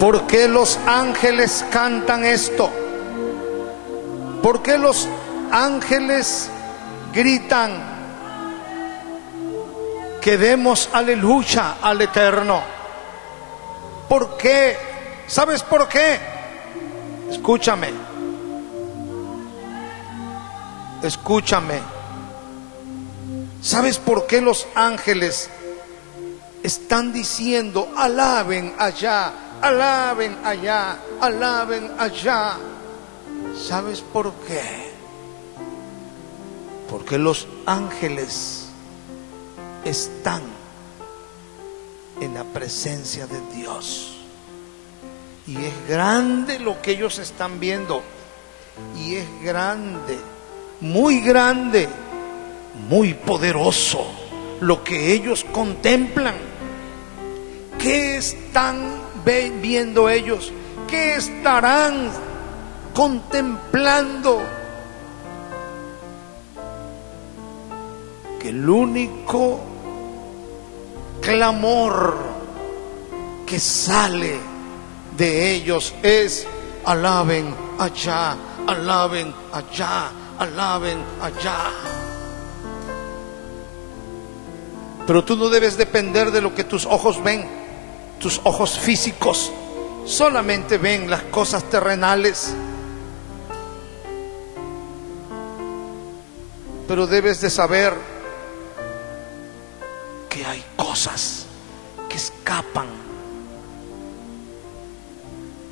¿Por qué los ángeles cantan esto? ¿Por qué los ángeles gritan que demos aleluya al Eterno? ¿Por qué? ¿Sabes por qué? Escúchame. Escúchame. ¿Sabes por qué los ángeles están diciendo alaben allá, alaben allá, alaben allá? ¿Sabes por qué? Porque los ángeles están en la presencia de Dios. Y es grande lo que ellos están viendo. Y es grande, muy poderoso lo que ellos contemplan. ¿Qué están viendo ellos? ¿Qué estarán contemplando? Que el único clamor que sale de ellos es alaben allá, alaben allá, alaben allá. Pero tú no debes depender de lo que tus ojos ven. Tus ojos físicos solamente ven las cosas terrenales. Pero debes de saber que hay cosas que escapan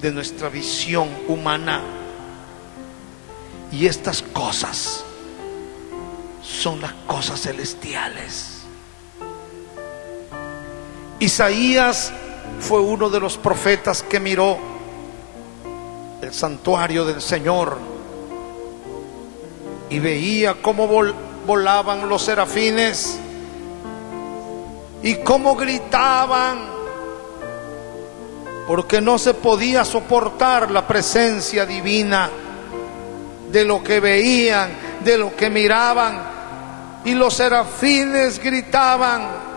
de nuestra visión humana. Y estas cosas son las cosas celestiales. Isaías fue uno de los profetas que miró el santuario del Señor y veía cómo volaban los serafines y cómo gritaban, porque no se podía soportar la presencia divina de lo que veían, de lo que miraban. Y los serafines gritaban,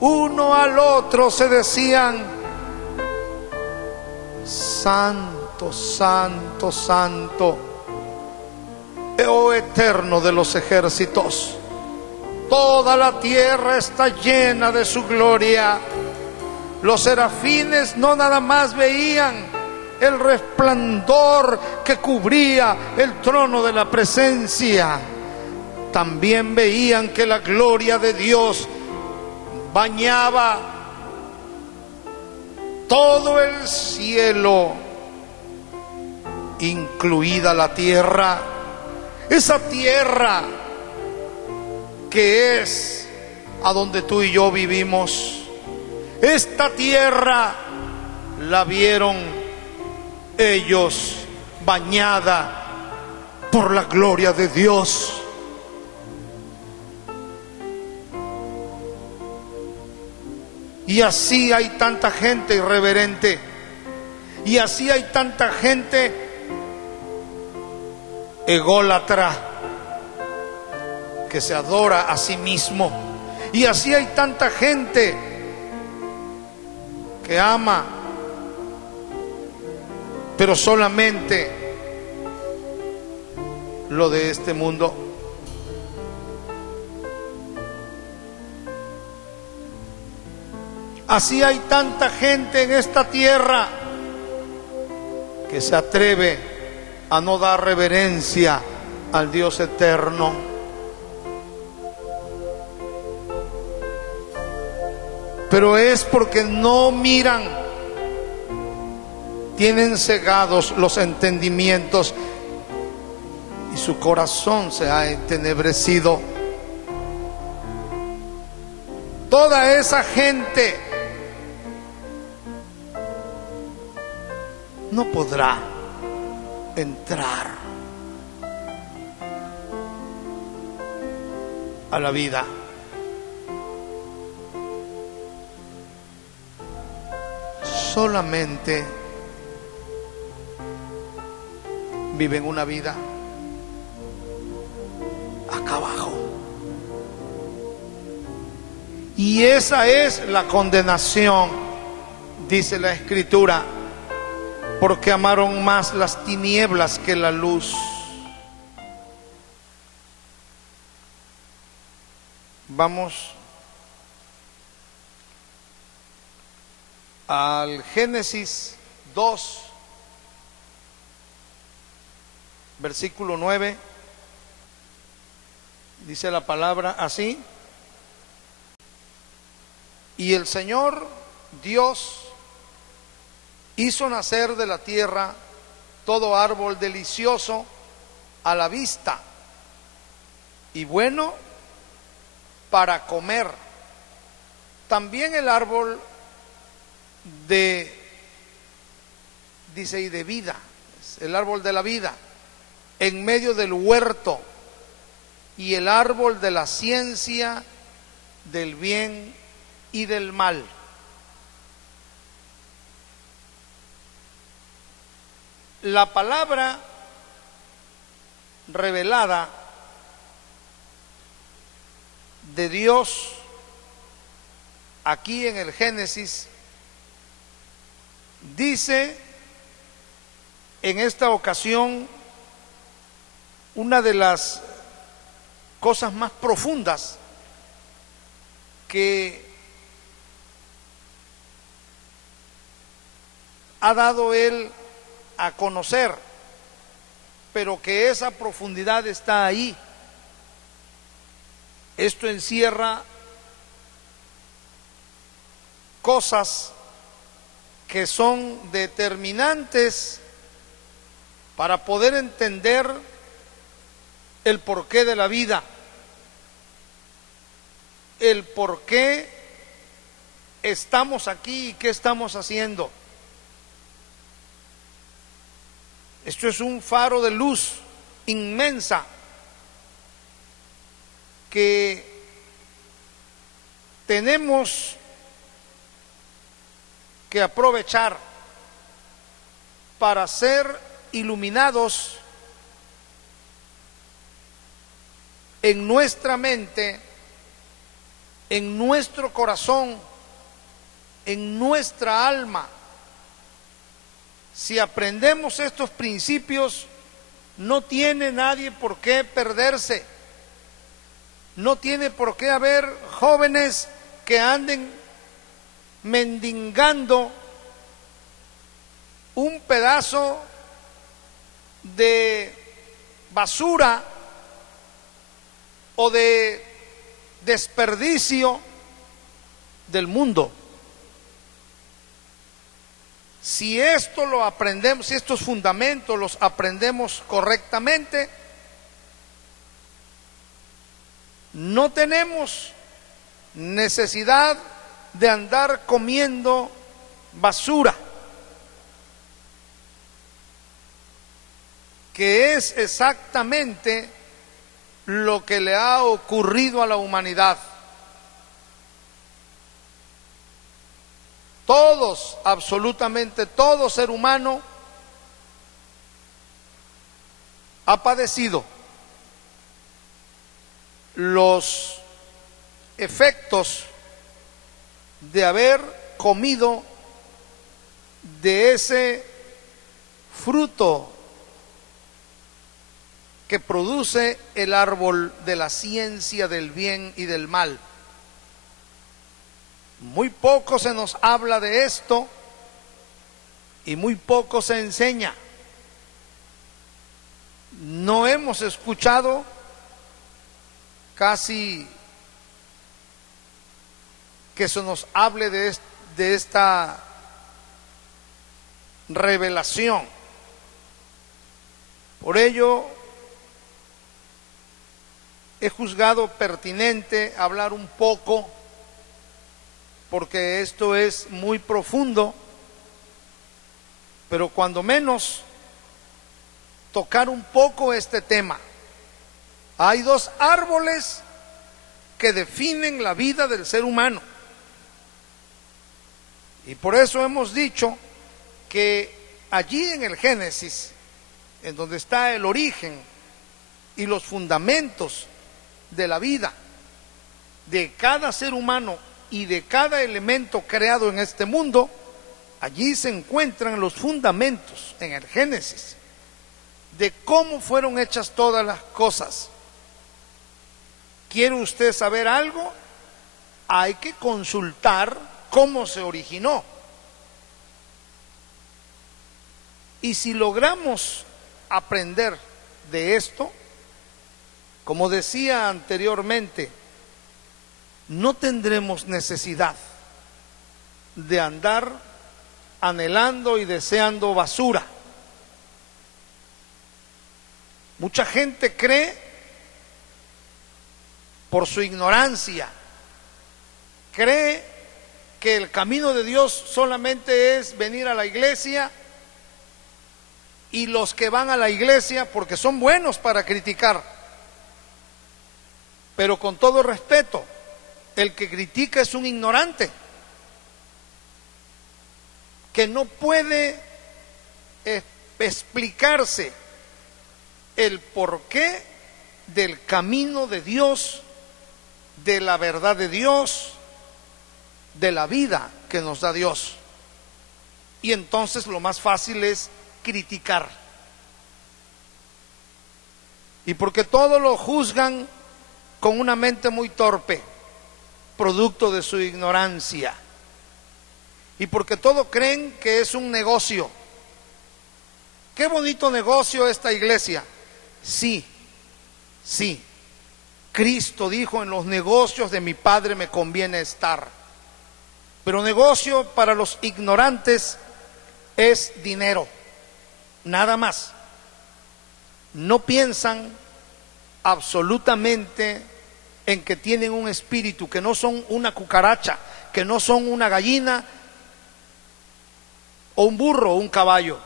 uno al otro se decían, santo, santo, santo, oh Eterno de los ejércitos, toda la tierra está llena de su gloria. Los serafines no nada más veían el resplandor que cubría el trono de la presencia, también veían que la gloria de Dios bañaba todo el cielo, incluida la tierra. Esa tierra que es a donde tú y yo vivimos. Esta tierra la vieron ellos bañada por la gloria de Dios. Y así hay tanta gente irreverente, y así hay tanta gente ególatra que se adora a sí mismo, y así hay tanta gente que ama, pero solamente lo de este mundo. Así hay tanta gente en esta tierra que se atreve a no dar reverencia al Dios eterno. Pero es porque no miran, tienen cegados los entendimientos y su corazón se ha entenebrecido. Toda esa gente no podrá entrar a la vida. Solamente viven una vida acá abajo. Y esa es la condenación Dice la Escritura, porque amaron más las tinieblas que la luz. Vamos al Génesis 2, versículo 9. Dice la palabra así: y el Señor Dios hizo nacer de la tierra todo árbol delicioso a la vista y bueno para comer, también el árbol dice, y de vida, el árbol de la vida en medio del huerto, y el árbol de la ciencia del bien y del mal. La palabra revelada de Dios aquí en el Génesis dice en esta ocasión una de las cosas más profundas que ha dado él a conocer, pero que esa profundidad está ahí. Esto encierra cosas que son determinantes para poder entender el porqué de la vida, el por qué estamos aquí y qué estamos haciendo. Esto es un faro de luz inmensa que tenemos que aprovechar para ser iluminados en nuestra mente, en nuestro corazón, en nuestra alma. Si aprendemos estos principios, no tiene nadie por qué perderse. No tiene por qué haber jóvenes que anden mendigando un pedazo de basura o de desperdicio del mundo. Si esto lo aprendemos, si estos fundamentos los aprendemos correctamente, no tenemos necesidad de andar comiendo basura, que es exactamente lo que le ha ocurrido a la humanidad. Todos, absolutamente todo ser humano ha padecido los efectos de haber comido de ese fruto que produce el árbol de la ciencia del bien y del mal. Muy poco se nos habla de esto y muy poco se enseña. No hemos escuchado casi que se nos hable de esta revelación. Por ello, he juzgado pertinente hablar un poco, porque esto es muy profundo, pero cuando menos tocar un poco este tema. Hay dos árboles que definen la vida del ser humano, y por eso hemos dicho que allí en el Génesis, en donde está el origen y los fundamentos de la vida de cada ser humano y de cada elemento creado en este mundo, Allí se encuentran los fundamentos en el Génesis de cómo fueron hechas todas las cosas. ¿Quiere usted saber algo? Hay que consultar cómo se originó. Y si logramos aprender de esto, como decía anteriormente, no tendremos necesidad de andar anhelando y deseando basura. Mucha gente cree, por su ignorancia, cree que el camino de Dios solamente es venir a la iglesia, y los que van a la iglesia porque son buenos para criticar. Pero con todo respeto, el que critica es un ignorante que no puede explicarse el porqué del camino de Dios, de la verdad de Dios, de la vida que nos da Dios. Y entonces lo más fácil es criticar. Y porque todo lo juzgan con una mente muy torpe, producto de su ignorancia. Y porque todo creen que es un negocio. Qué bonito negocio esta iglesia. Sí, sí. Cristo dijo: en los negocios de mi Padre me conviene estar. Pero negocio para los ignorantes es dinero, nada más. No piensan absolutamente en que tienen un espíritu, que no son una cucaracha, que no son una gallina o un burro o un caballo.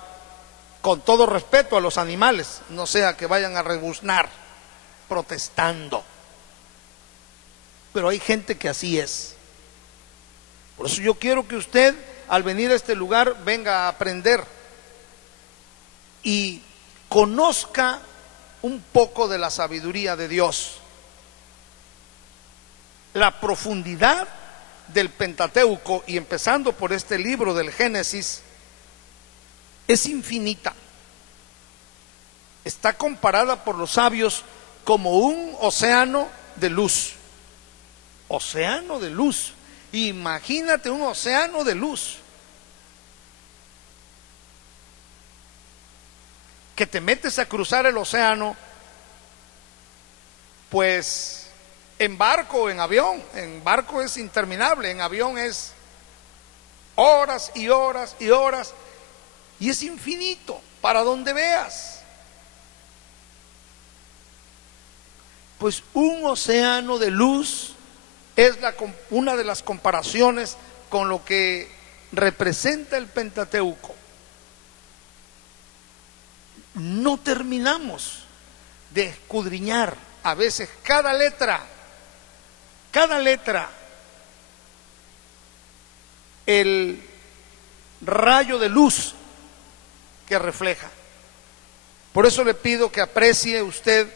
Con todo respeto a los animales, no sea que vayan a rebuznar protestando. Pero hay gente que así es. Por eso yo quiero que usted, al venir a este lugar, venga a aprender y conozca un poco de la sabiduría de Dios. La profundidad del Pentateuco, y empezando por este libro del Génesis, es infinita. Está comparada por los sabios como un océano de luz. Océano de luz. Imagínate un océano de luz. Que te metes a cruzar el océano, pues en barco o en avión. En barco es interminable, en avión es horas y horas y horas, y es infinito para donde veas. Pues un océano de luz es una de las comparaciones con lo que representa el Pentateuco. No terminamos de escudriñar a veces cada letra, el rayo de luz que refleja. Por eso le pido que aprecie usted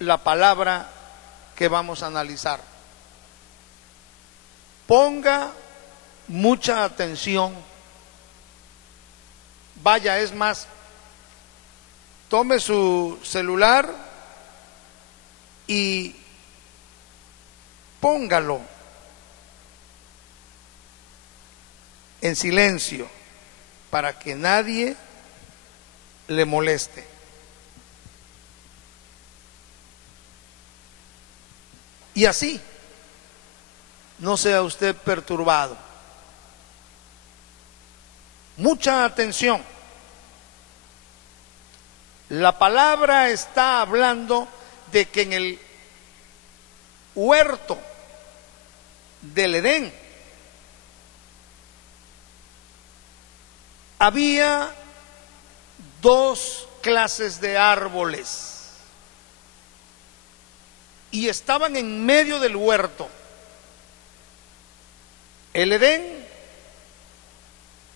la palabra que vamos a analizar. Ponga mucha atención. Vaya, es más, tome su celular y póngalo en silencio para que nadie le moleste. Y así no sea usted perturbado. Mucha atención. La palabra está hablando de que en el huerto del Edén había dos clases de árboles y estaban en medio del huerto. El Edén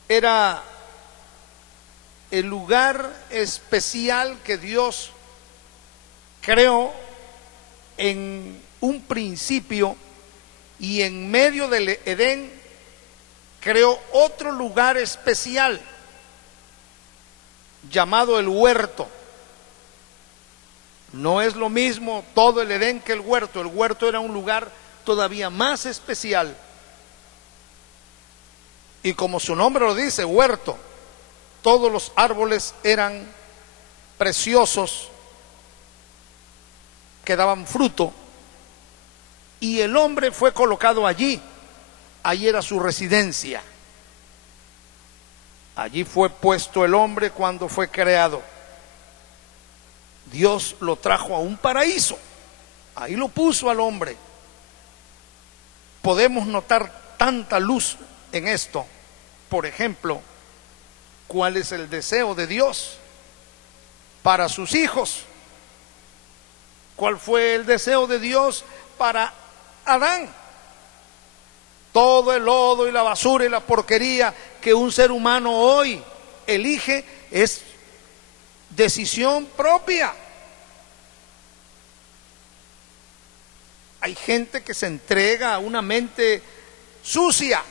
era el lugar especial que Dios creó en un principio, y en medio del Edén creó otro lugar especial llamado el huerto. No es lo mismo todo el Edén que el huerto. El huerto era un lugar todavía más especial. Y como su nombre lo dice, huerto, todos los árboles eran preciosos, que daban fruto, y el hombre fue colocado allí. Allí era su residencia. Allí fue puesto el hombre cuando fue creado. Dios lo trajo a un paraíso. Ahí lo puso al hombre. Podemos notar tanta luz en esto. Por ejemplo, ¿cuál es el deseo de Dios para sus hijos? ¿Cuál fue el deseo de Dios para Adán? Todo el lodo y la basura y la porquería que un ser humano hoy elige es decisión propia. Hay gente que se entrega a una mente sucia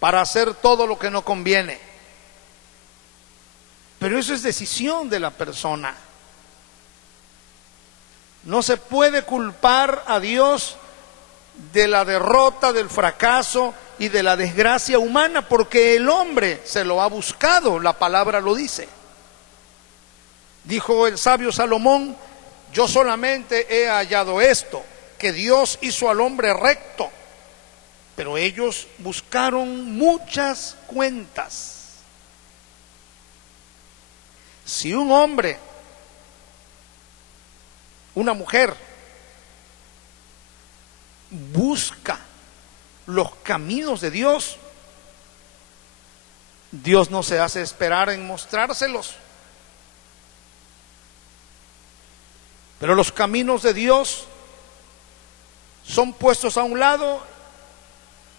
para hacer todo lo que no conviene. Pero eso es decisión de la persona. No se puede culpar a Dios de la derrota, del fracaso y de la desgracia humana, porque el hombre se lo ha buscado, la palabra lo dice. Dijo el sabio Salomón: yo solamente he hallado esto, que Dios hizo al hombre recto, pero ellos buscaron muchas cuentas. Si un hombre, una mujer, busca los caminos de Dios, Dios no se hace esperar en mostrárselos. Pero los caminos de Dios son puestos a un lado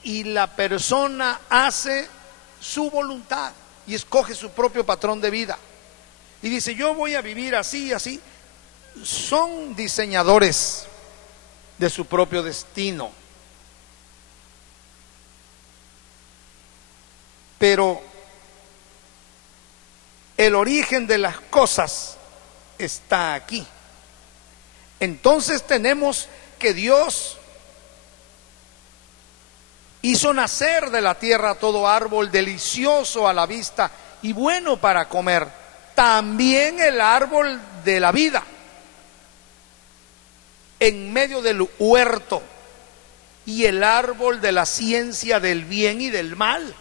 y la persona hace su voluntad y escoge su propio patrón de vida. Y dice: yo voy a vivir así y así. Son diseñadores de su propio destino. Pero el origen de las cosas está aquí. Entonces tenemos que Dios hizo nacer de la tierra todo árbol delicioso a la vista y bueno para comer, también el árbol de la vida, en medio del huerto, y el árbol de la ciencia del bien y del mal.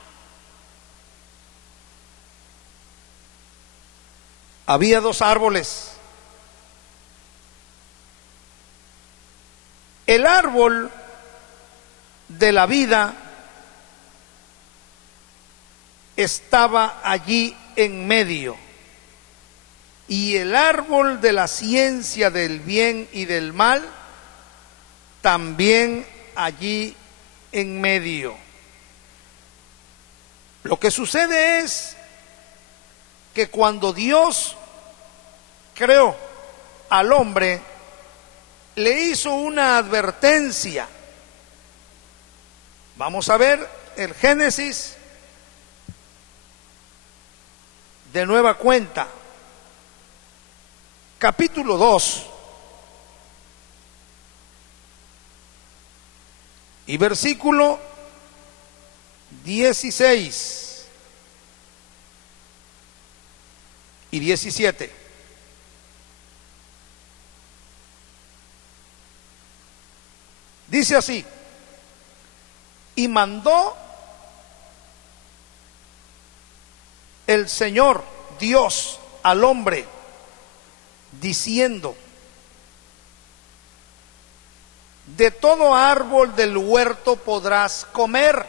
Había dos árboles. El árbol de la vida estaba allí en medio, y el árbol de la ciencia del bien y del mal también allí en medio. Lo que sucede es que cuando Dios creó al hombre, le hizo una advertencia. Vamos a ver el Génesis de nueva cuenta, capítulo 2 y versículo 16 y 17. Dice así: y mandó el Señor Dios al hombre, diciendo: de todo árbol del huerto podrás comer,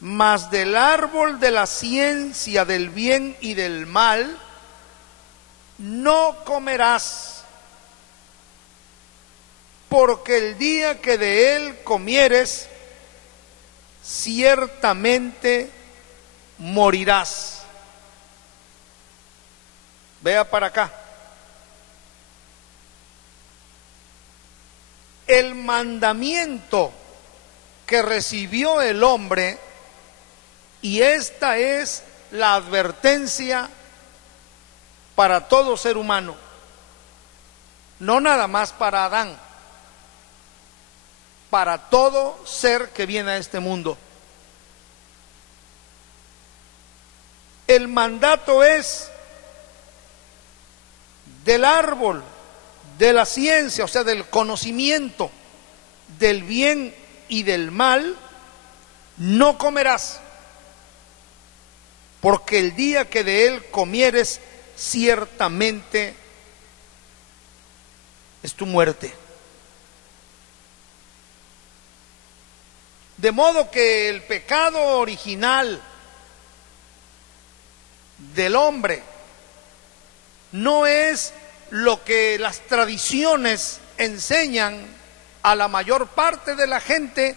mas del árbol de la ciencia del bien y del mal no comerás, porque el día que de él comieres, ciertamente morirás. Vea para acá. el mandamiento que recibió el hombre, y esta es la advertencia para todo ser humano, no nada más para Adán, para todo ser que viene a este mundo. El mandato es del árbol de la ciencia, o sea, del conocimiento del bien y del mal, no comerás, porque el día que de él comieres, ciertamente es tu muerte. De modo que el pecado original del hombre no es lo que las tradiciones enseñan a la mayor parte de la gente,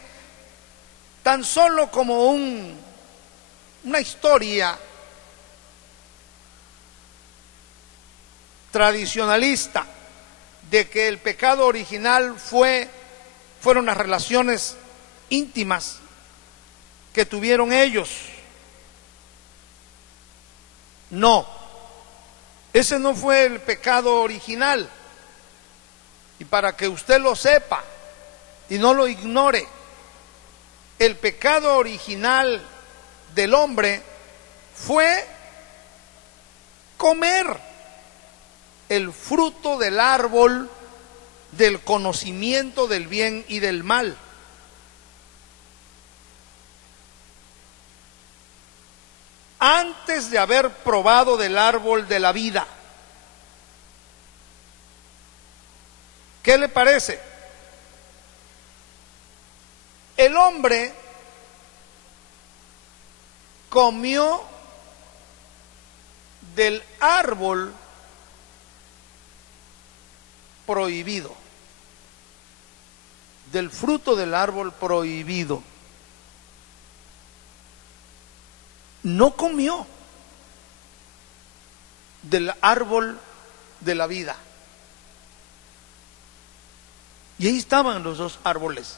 tan solo como una historia tradicionalista de que el pecado original fueron las relaciones íntimas que tuvieron ellos. No, ese no fue el pecado original. Y para que usted lo sepa y no lo ignore, el pecado original del hombre fue comer el fruto del árbol del conocimiento del bien y del mal. Antes de haber probado del árbol de la vida. ¿Qué le parece? El hombre comió del árbol prohibido, del fruto del árbol prohibido. No comió del árbol de la vida. Y ahí estaban los dos árboles.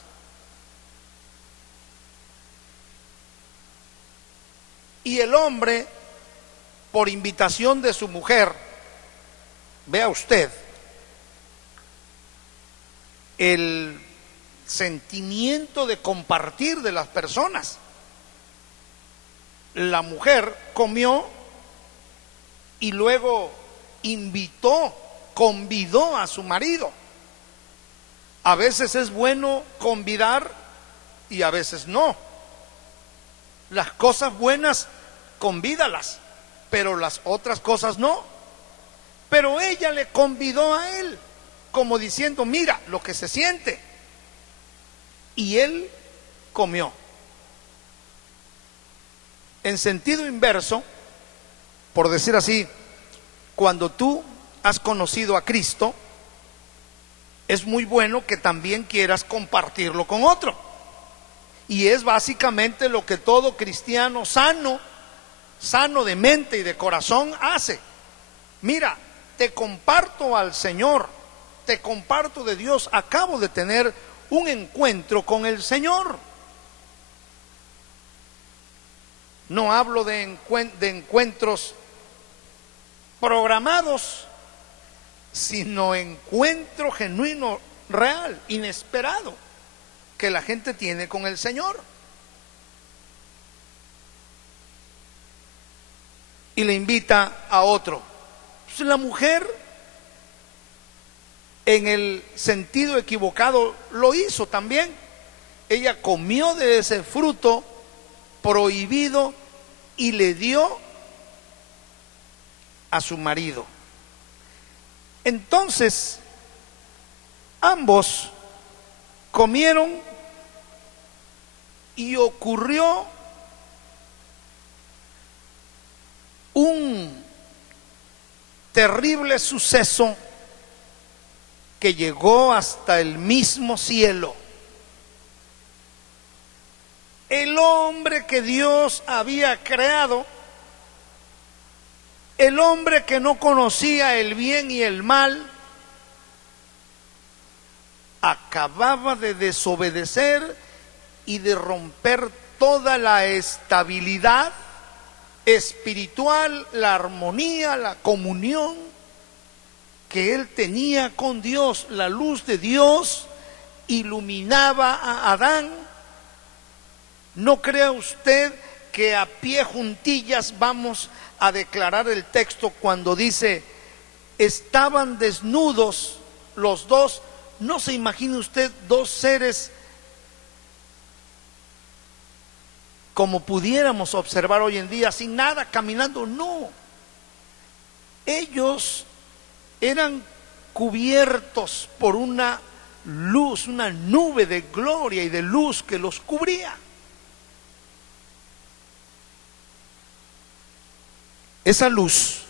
Y el hombre, por invitación de su mujer, vea usted el sentimiento de compartir de las personas. La mujer comió y luego convidó a su marido. A veces es bueno convidar y a veces no. Las cosas buenas, convídalas, pero las otras cosas no. Pero ella le convidó a él, como diciendo, mira lo que se siente. Y él comió. En sentido inverso, por decir así, cuando tú has conocido a Cristo, es muy bueno que también quieras compartirlo con otro. Y es básicamente lo que todo cristiano sano de mente y de corazón hace. Mira, te comparto al Señor, te comparto de Dios, acabo de tener un encuentro con el Señor. No hablo de encuentros programados, sino encuentro genuino, real, inesperado, que la gente tiene con el Señor. Y le invita a otro. Pues la mujer, en el sentido equivocado, lo hizo también. Ella comió de ese fruto prohibido y le dio a su marido. Entonces, ambos comieron y ocurrió un terrible suceso que llegó hasta el mismo cielo. El hombre que Dios había creado, el hombre que no conocía el bien y el mal, acababa de desobedecer y de romper toda la estabilidad espiritual, la armonía, la comunión que él tenía con Dios. La luz de Dios iluminaba a Adán. No crea usted que a pie juntillas vamos a declarar el texto cuando dice estaban desnudos los dos. No se imagine usted dos seres como pudiéramos observar hoy en día, sin nada, caminando. No, ellos eran cubiertos por una luz, una nube de gloria y de luz que los cubría. Esa luz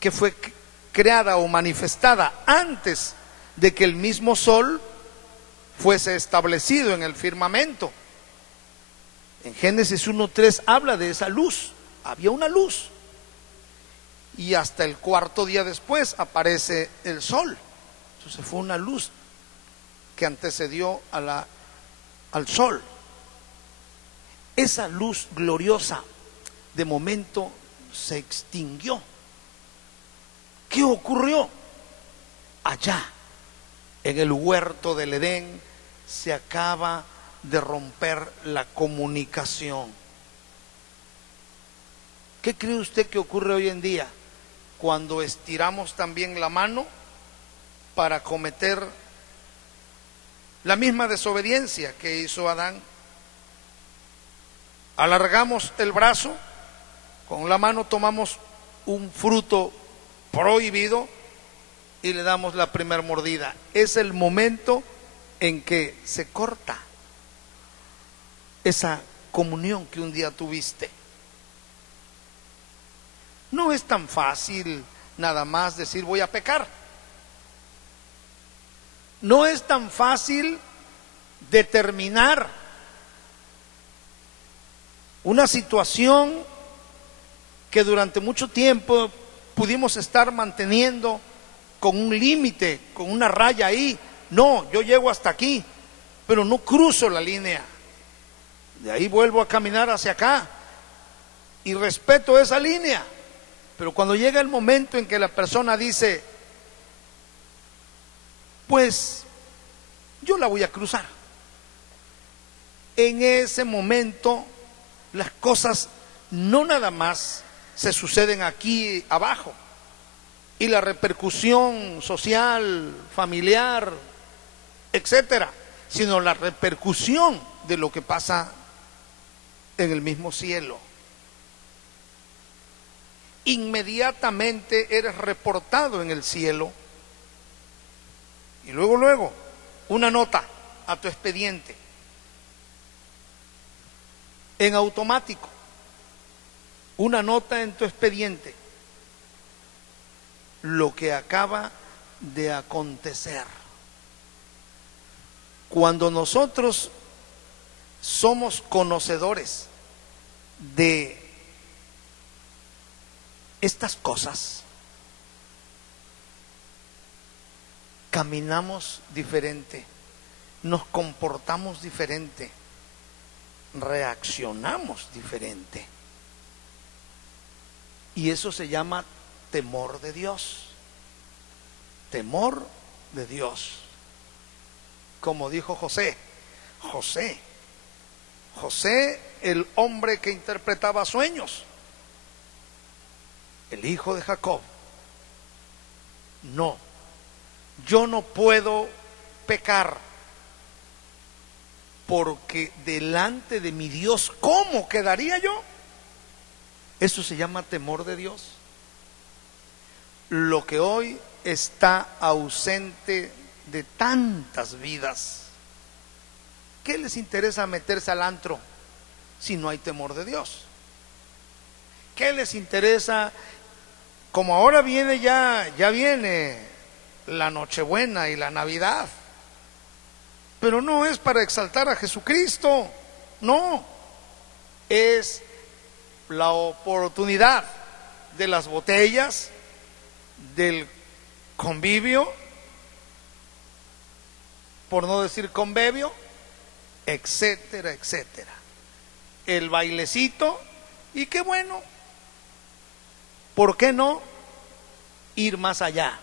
que fue creada o manifestada antes de que el mismo sol fuese establecido en el firmamento. En Génesis 1:3 habla de esa luz. Había una luz. Y hasta el cuarto día después aparece el sol. Entonces fue una luz que antecedió al sol. Esa luz gloriosa de momento se extinguió. ¿Qué ocurrió? Allá, en el huerto del Edén, se acaba de romper la comunicación. ¿Qué cree usted que ocurre hoy en día cuando estiramos también la mano para cometer la misma desobediencia que hizo Adán? Alargamos el brazo, con la mano tomamos un fruto prohibido y le damos la primera mordida. Es el momento en que se corta esa comunión que un día tuviste. No es tan fácil nada más decir voy a pecar. No es tan fácil determinar una situación que durante mucho tiempo pudimos estar manteniendo con un límite, con una raya ahí. No, yo llego hasta aquí, pero no cruzo la línea. De ahí vuelvo a caminar hacia acá y respeto esa línea. Pero cuando llega el momento en que la persona dice, pues yo la voy a cruzar, en ese momento las cosas no nada más se suceden aquí abajo, y la repercusión social, familiar, etcétera, sino la repercusión de lo que pasa en el mismo cielo. Inmediatamente eres reportado en el cielo y luego una nota a tu expediente en automático, una nota en tu expediente, lo que acaba de acontecer. Cuando nosotros somos conocedores de estas cosas, caminamos diferente, nos comportamos diferente, reaccionamos diferente. Y eso se llama temor de Dios. Temor de Dios. Como dijo José, el hombre que interpretaba sueños, el hijo de Jacob. No, yo no puedo pecar, porque delante de mi Dios, ¿cómo quedaría yo? Eso se llama temor de Dios. Lo que hoy está ausente de tantas vidas. ¿Qué les interesa meterse al antro si no hay temor de Dios? ¿Qué les interesa? Como ahora viene ya viene la Nochebuena y la Navidad, pero no es para exaltar a Jesucristo, no, es la oportunidad de las botellas, del convivio, por no decir convivio, etcétera, etcétera. El bailecito, y qué bueno, ¿por qué no ir más allá?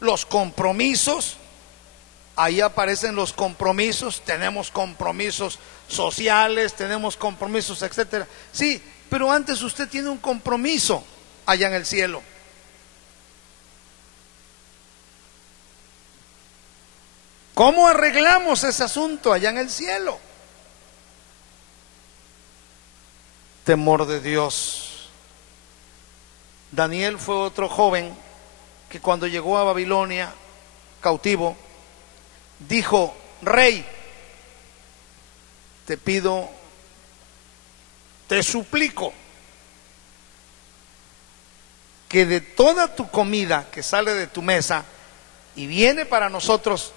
Los compromisos, ahí aparecen los compromisos, tenemos compromisos sociales, tenemos compromisos, etcétera. Sí, pero antes usted tiene un compromiso allá en el cielo. ¿Cómo arreglamos ese asunto allá en el cielo? Temor de Dios. Daniel fue otro joven que cuando llegó a Babilonia, cautivo, dijo: rey, te pido, te suplico, que de toda tu comida que sale de tu mesa y viene para nosotros,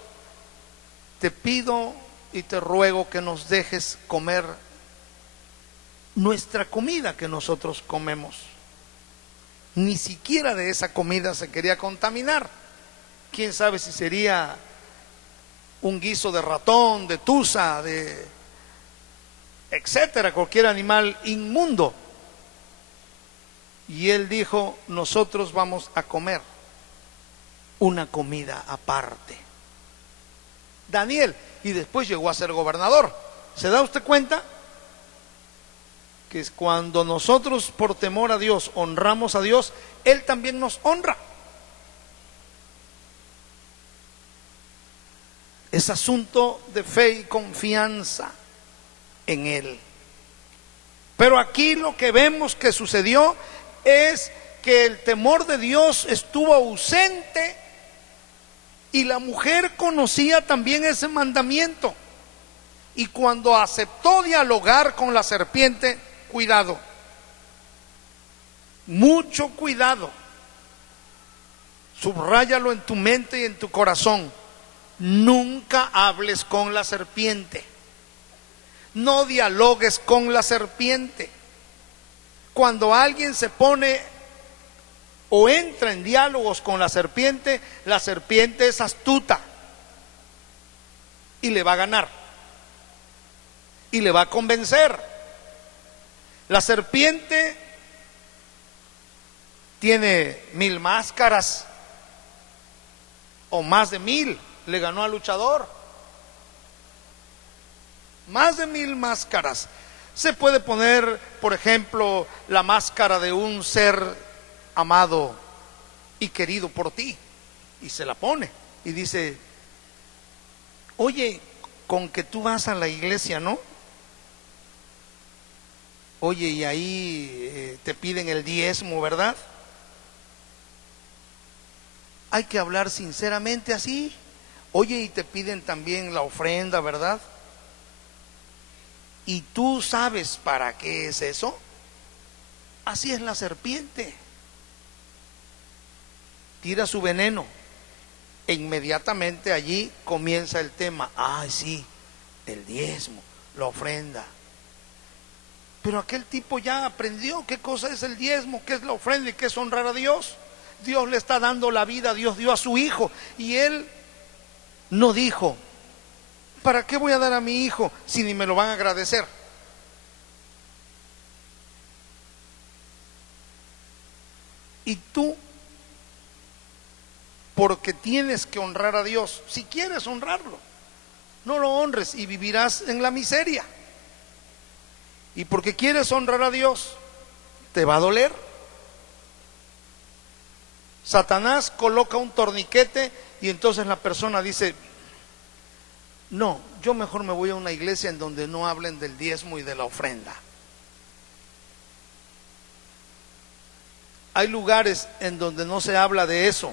te pido y te ruego que nos dejes comer nuestra comida que nosotros comemos. Ni siquiera de esa comida se quería contaminar. Quién sabe si sería un guiso de ratón, de tusa, de etcétera, cualquier animal inmundo. Y él dijo: nosotros vamos a comer una comida aparte. Daniel, y después llegó a ser gobernador. ¿Se da usted cuenta? Que es cuando nosotros por temor a Dios honramos a Dios, Él también nos honra. Es asunto de fe y confianza en Él. Pero aquí lo que vemos que sucedió es que el temor de Dios estuvo ausente y la mujer conocía también ese mandamiento. Y cuando aceptó dialogar con la serpiente, cuidado, mucho cuidado, subráyalo en tu mente y en tu corazón. Nunca hables con la serpiente, no dialogues con la serpiente. Cuando alguien se pone o entra en diálogos con la serpiente es astuta y le va a ganar y le va a convencer. La serpiente tiene 1000 máscaras o más de 1000. Le ganó al luchador. Más de 1000 máscaras. Se puede poner, por ejemplo, la máscara de un ser amado y querido por ti, y se la pone y dice: oye, con que tú vas a la iglesia, ¿no? Oye, y ahí te piden el diezmo, ¿verdad? Hay que hablar sinceramente así. Oye, y te piden también la ofrenda, ¿verdad? ¿Y tú sabes para qué es eso? Así es la serpiente. Tira su veneno e inmediatamente allí comienza el tema. Ay, sí, el diezmo, la ofrenda. Pero aquel tipo ya aprendió qué cosa es el diezmo, qué es la ofrenda y qué es honrar a Dios. Dios le está dando la vida, Dios dio a su hijo y él no dijo: ¿para qué voy a dar a mi hijo si ni me lo van a agradecer? Y tú, porque tienes que honrar a Dios, si quieres honrarlo, no lo honres y vivirás en la miseria. Y porque quieres honrar a Dios, te va a doler. Satanás coloca un torniquete y entonces la persona dice: no, yo mejor me voy a una iglesia en donde no hablen del diezmo y de la ofrenda. Hay lugares en donde no se habla de eso.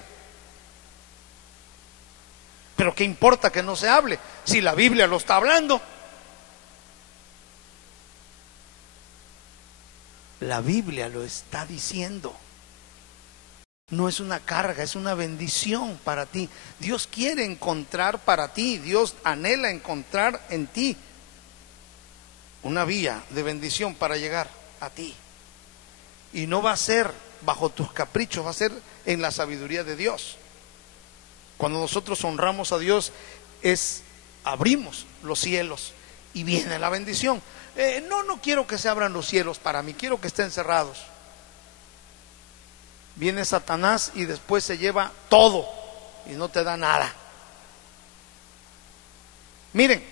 Pero ¿qué importa que no se hable si la Biblia lo está hablando? La Biblia lo está diciendo. No es una carga, es una bendición para ti. Dios quiere encontrar para ti, Dios anhela encontrar en ti una vía de bendición para llegar a ti. Y no va a ser bajo tus caprichos, va a ser en la sabiduría de Dios. Cuando nosotros honramos a Dios, abrimos los cielos y viene la bendición. No quiero que se abran los cielos para mí, quiero que estén cerrados. Viene Satanás y después se lleva todo y no te da nada. Miren,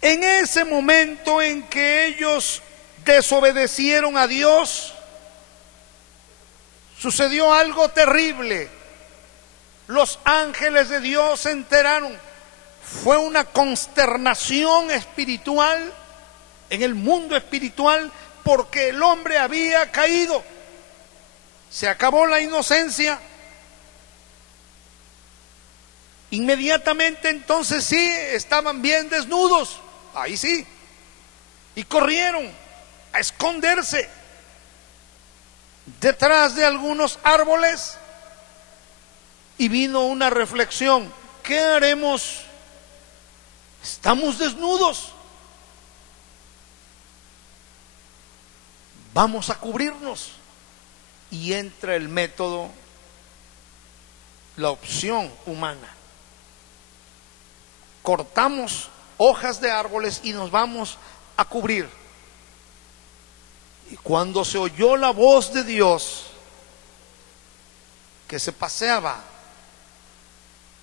en ese momento en que ellos desobedecieron a Dios, sucedió algo terrible. Los ángeles de Dios se enteraron. Fue una consternación espiritual en el mundo espiritual, porque el hombre había caído. Se acabó la inocencia. Inmediatamente entonces sí, estaban bien desnudos, ahí sí, y corrieron a esconderse detrás de algunos árboles. Y vino una reflexión: ¿qué haremos? Estamos desnudos, vamos a cubrirnos. Y entra el método, la opción humana. Cortamos hojas de árboles y nos vamos a cubrir. Y cuando se oyó la voz de Dios, que se paseaba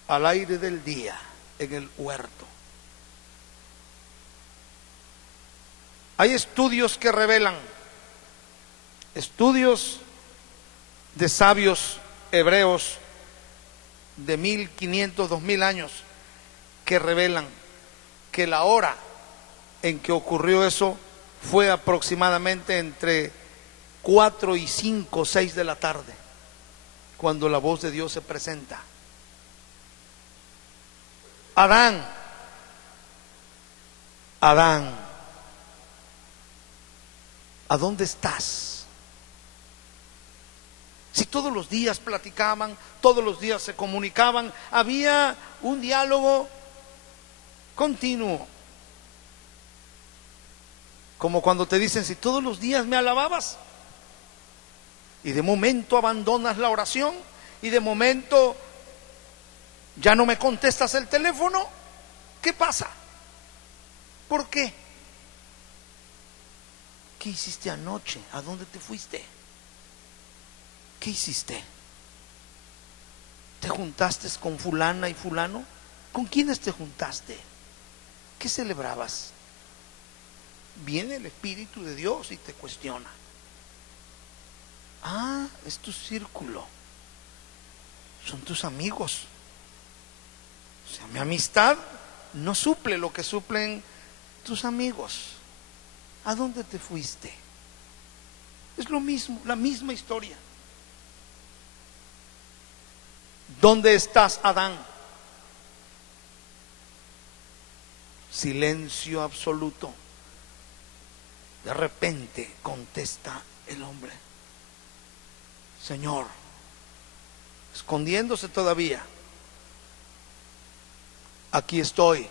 al aire del día en el huerto, hay estudios que revelan, estudios de sabios hebreos de 1500, 2000 años, que revelan que la hora en que ocurrió eso fue aproximadamente entre 4 y 5, 6 de la tarde, cuando la voz de Dios se presenta. Adán, Adán, ¿a dónde estás? Si todos los días platicaban, todos los días se comunicaban, había un diálogo continuo. Como cuando te dicen: si todos los días me alababas, y de momento abandonas la oración, y de momento ya no me contestas el teléfono, ¿qué pasa? ¿Por qué? ¿Qué hiciste anoche? ¿A dónde te fuiste? ¿Qué hiciste? ¿Te juntaste con fulana y fulano? ¿Con quiénes te juntaste? ¿Qué celebrabas? Viene el Espíritu de Dios y te cuestiona. Ah, es tu círculo, son tus amigos. O sea, mi amistad no suple lo que suplen tus amigos. ¿A dónde te fuiste? Es lo mismo, la misma historia. ¿Dónde estás, Adán? Silencio absoluto. De repente contesta el hombre: Señor, escondiéndose todavía, aquí estoy.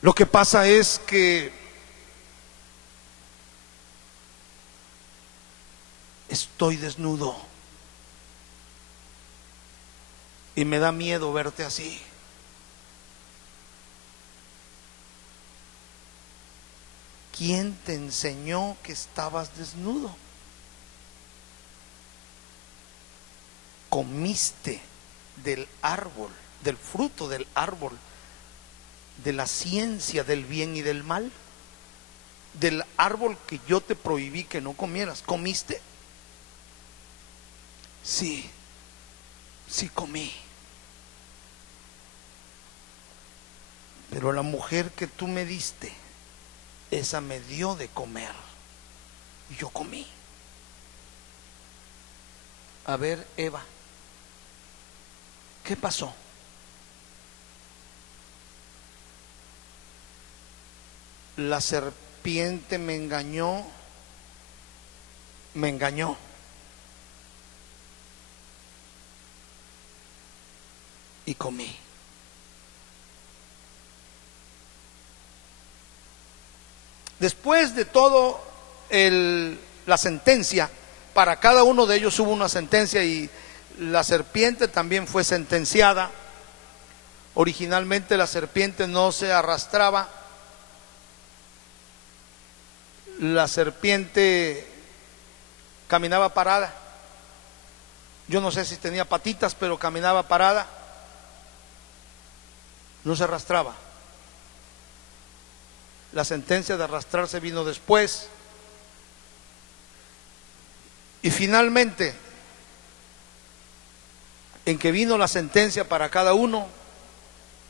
Lo que pasa es que estoy desnudo y me da miedo verte así. ¿Quién te enseñó que estabas desnudo? Comiste del árbol, del fruto del árbol de la ciencia del bien y del mal, del árbol que yo te prohibí que no comieras. ¿Comiste? Sí, sí comí. Pero la mujer que tú me diste, esa me dio de comer y yo comí. A ver, Eva, ¿qué pasó? La serpiente me engañó y comí. Después de todo la sentencia, para cada uno de ellos hubo una sentencia, y la serpiente también fue sentenciada. Originalmente la serpiente no se arrastraba, la serpiente caminaba parada. Yo no sé si tenía patitas, pero caminaba parada, no se arrastraba. La sentencia de arrastrarse vino después. Y finalmente, en que vino la sentencia para cada uno,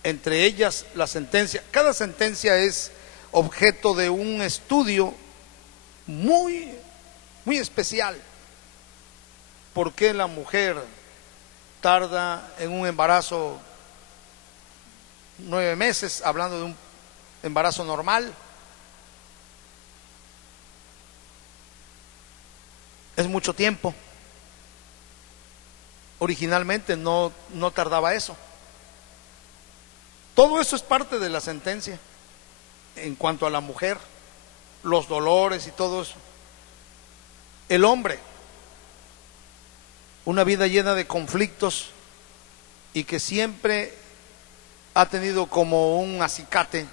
entre ellas la sentencia, cada sentencia es objeto de un estudio muy especial. ¿Por qué la mujer tarda en un embarazo 9 meses, hablando de un embarazo normal? Es mucho tiempo. Originalmente no tardaba eso. Todo eso es parte de la sentencia en cuanto a la mujer, los dolores y todo eso. El hombre, una vida llena de conflictos, y que siempre ha tenido como un acicate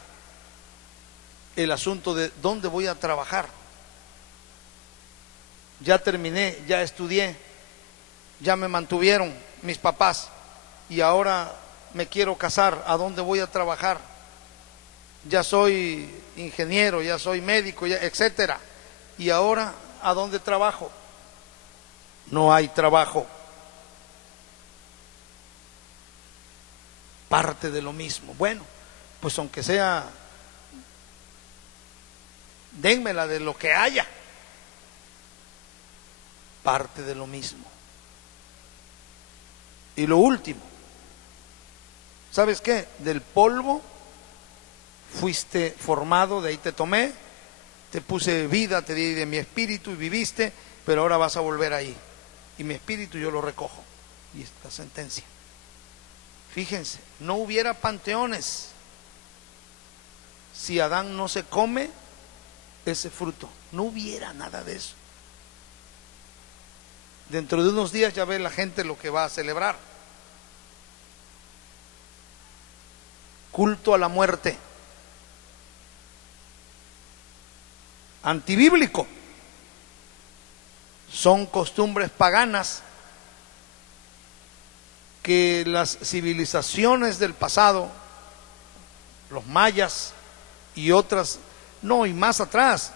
el asunto de dónde voy a trabajar. Ya terminé, ya estudié, ya me mantuvieron mis papás, y ahora me quiero casar, ¿a dónde voy a trabajar? Ya soy ingeniero, ya soy médico, ya, etcétera. Y ahora, ¿a dónde trabajo? No hay trabajo. Parte de lo mismo. Bueno, pues aunque sea, dénmela de lo que haya. Parte de lo mismo. Y lo último, ¿sabes qué? Del polvo fuiste formado, de ahí te tomé, te puse vida, te di de mi espíritu y viviste, pero ahora vas a volver ahí. Y mi espíritu yo lo recojo. Y esta sentencia. Fíjense, no hubiera panteones si Adán no se come ese fruto. No hubiera nada de eso. Dentro de unos días ya ve la gente lo que va a celebrar. Culto a la muerte. Antibíblico. Son costumbres paganas que las civilizaciones del pasado, los mayas y otras, no, y más atrás,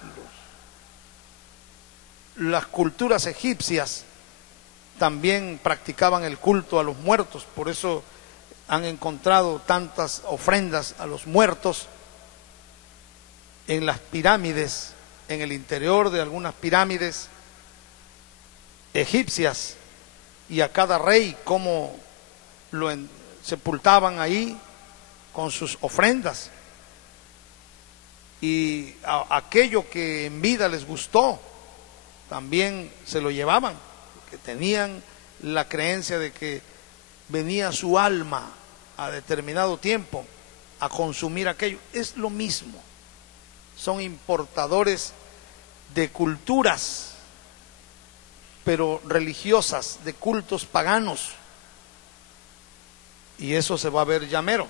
las culturas egipcias también practicaban el culto a los muertos. Por eso han encontrado tantas ofrendas a los muertos en las pirámides, en el interior de algunas pirámides egipcias, y a cada rey como lo sepultaban ahí con sus ofrendas, y aquello que en vida les gustó también se lo llevaban, porque tenían la creencia de que venía su alma a determinado tiempo a consumir aquello. Es lo mismo, son importadores de culturas, pero religiosas, de cultos paganos, y eso se va a ver llamero.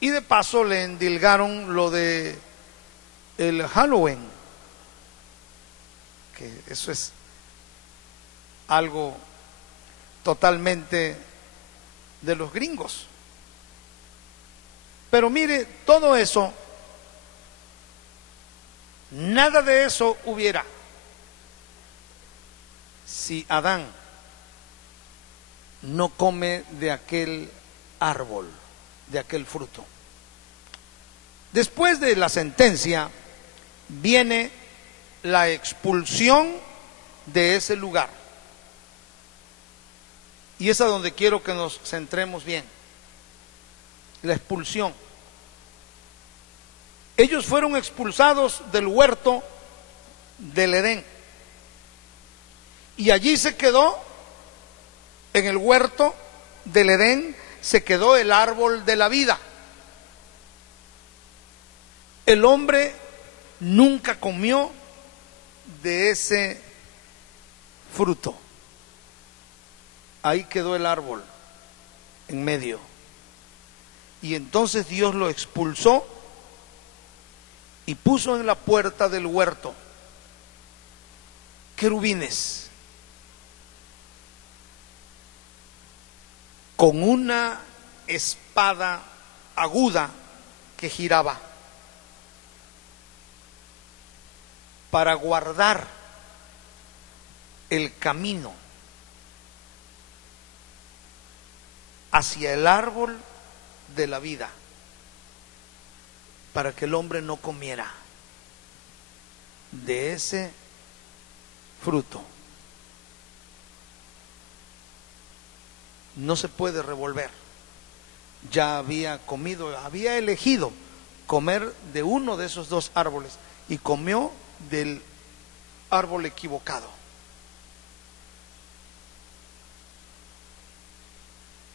Y de paso le endilgaron lo de el Halloween, que eso es algo totalmente de los gringos. Pero mire, todo eso, nada de eso hubiera si Adán no come de aquel árbol, de aquel fruto. Después de la sentencia viene la expulsión de ese lugar. Y es a donde quiero que nos centremos bien. La expulsión. Ellos fueron expulsados del huerto del Edén. Y allí se quedó, en el huerto del Edén, se quedó el árbol de la vida. El hombre nunca comió de ese fruto. Ahí quedó el árbol en medio. Y entonces Dios lo expulsó y puso en la puerta del huerto querubines con una espada aguda que giraba para guardar el camino hacia el árbol de la vida, para que el hombre no comiera de ese fruto. No se puede revolver. Ya había comido, había elegido comer de uno de esos dos árboles y comió del árbol equivocado.